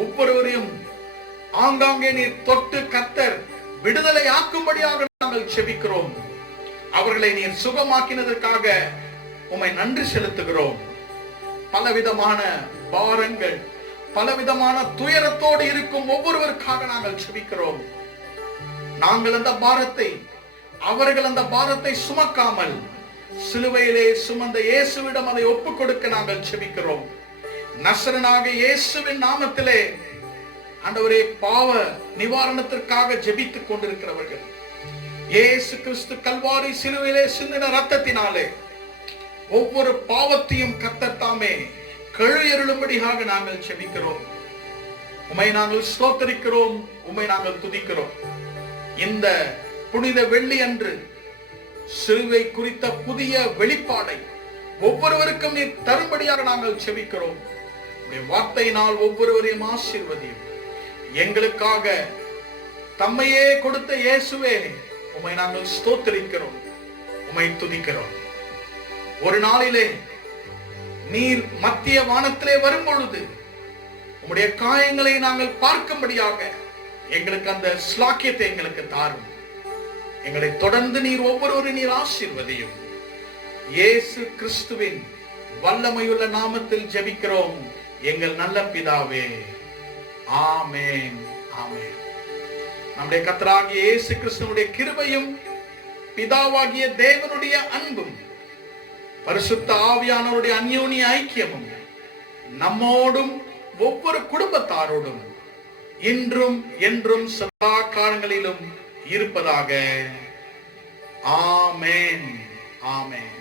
ஒவ்வொருவரையும் ஆங்காங்கே நீர் தொட்டு கர்த்தர் விடுதலை ஆக்கும்படியாக நாங்கள் செபிக்கிறோம். அவர்களை நீர் சுகமாக்கினதற்காக உம்மை நன்றி செலுத்துகிறோம். பலவிதமான பாரங்கள், பலவிதமான துயரத்தோடு இருக்கும் ஒவ்வொருவருக்காக நாங்கள் செபிக்கிறோம். நாங்கள் அந்த பாரத்தை, அவர்கள் அந்த பாரத்தை சுமக்காமல் சிலுவையிலே சுமந்த இயேசுவிடம் அதை ஒப்புக் கொடுக்க நாங்கள் செபிக்கிறோம். நசரனாகிய இயேசுவின் நாமத்திலே ஆண்டவரே, பாவ நிவாரணத்திற்காக ஜெபித்துக் கொண்டிருக்கிறவர்கள், இயேசு கிறிஸ்து கல்வாரி சிலுவையிலே சிந்தின ரத்தத்தினாலே ஒவ்வொரு பாவத்தையும் கர்த்தர் தாமே கழுவியருளும்படியாக நாங்கள் செபிக்கிறோம். உம்மை நாங்கள் ஸ்தோத்திரிக்கிறோம், உம்மை நாங்கள் துதிக்கிறோம். இந்த புனித வெள்ளி அன்று சிலுவை குறித்த புதிய வெளிப்பாடை ஒவ்வொருவருக்கும் நீர் தரும்படியாக நாங்கள் செபிக்கிறோம். உம்முடைய வார்த்தையினால் ஒவ்வொருவரையும் ஆசீர்வதியும். எங்களுக்காக தம்மையே கொடுத்த இயேசுவே, உம்மை நாங்கள் ஸ்தோத்திரிக்கிறோம், உம்மை துதிக்கிறோம். ஒரு நாளிலே நீர் மத்திய வானத்திலே வரும் பொழுது உம்முடைய காயங்களை நாங்கள் பார்க்கும்படியாக எங்களுக்கு அந்த ஸ்லாக்கியத்தை எங்களுக்கு தாரும். எங்களை தொடர்ந்து நீர் ஒவ்வொருவரும் நீர் ஆசீர்வதியும். இயேசு கிறிஸ்துவின் வல்லமையுள்ள நாமத்தில் ஜெபிக்கிறோம் எங்கள் நல்ல பிதாவே. ஆமென், ஆமென். நம்முடைய கர்த்தராகிய இயேசு கிறிஸ்துவினுடைய கிருபையும் பிதாவாகிய தேவனுடைய அன்பும் பரிசுத்த ஆவியானவருடைய அந்யோன்ய ஐக்கியமும் நம்மோடும் ஒவ்வொரு குடும்பத்தாரோடும் இன்றும் என்றும் சதா காலங்களிலும் இருப்பதாக. ஆமென். ஆமென்.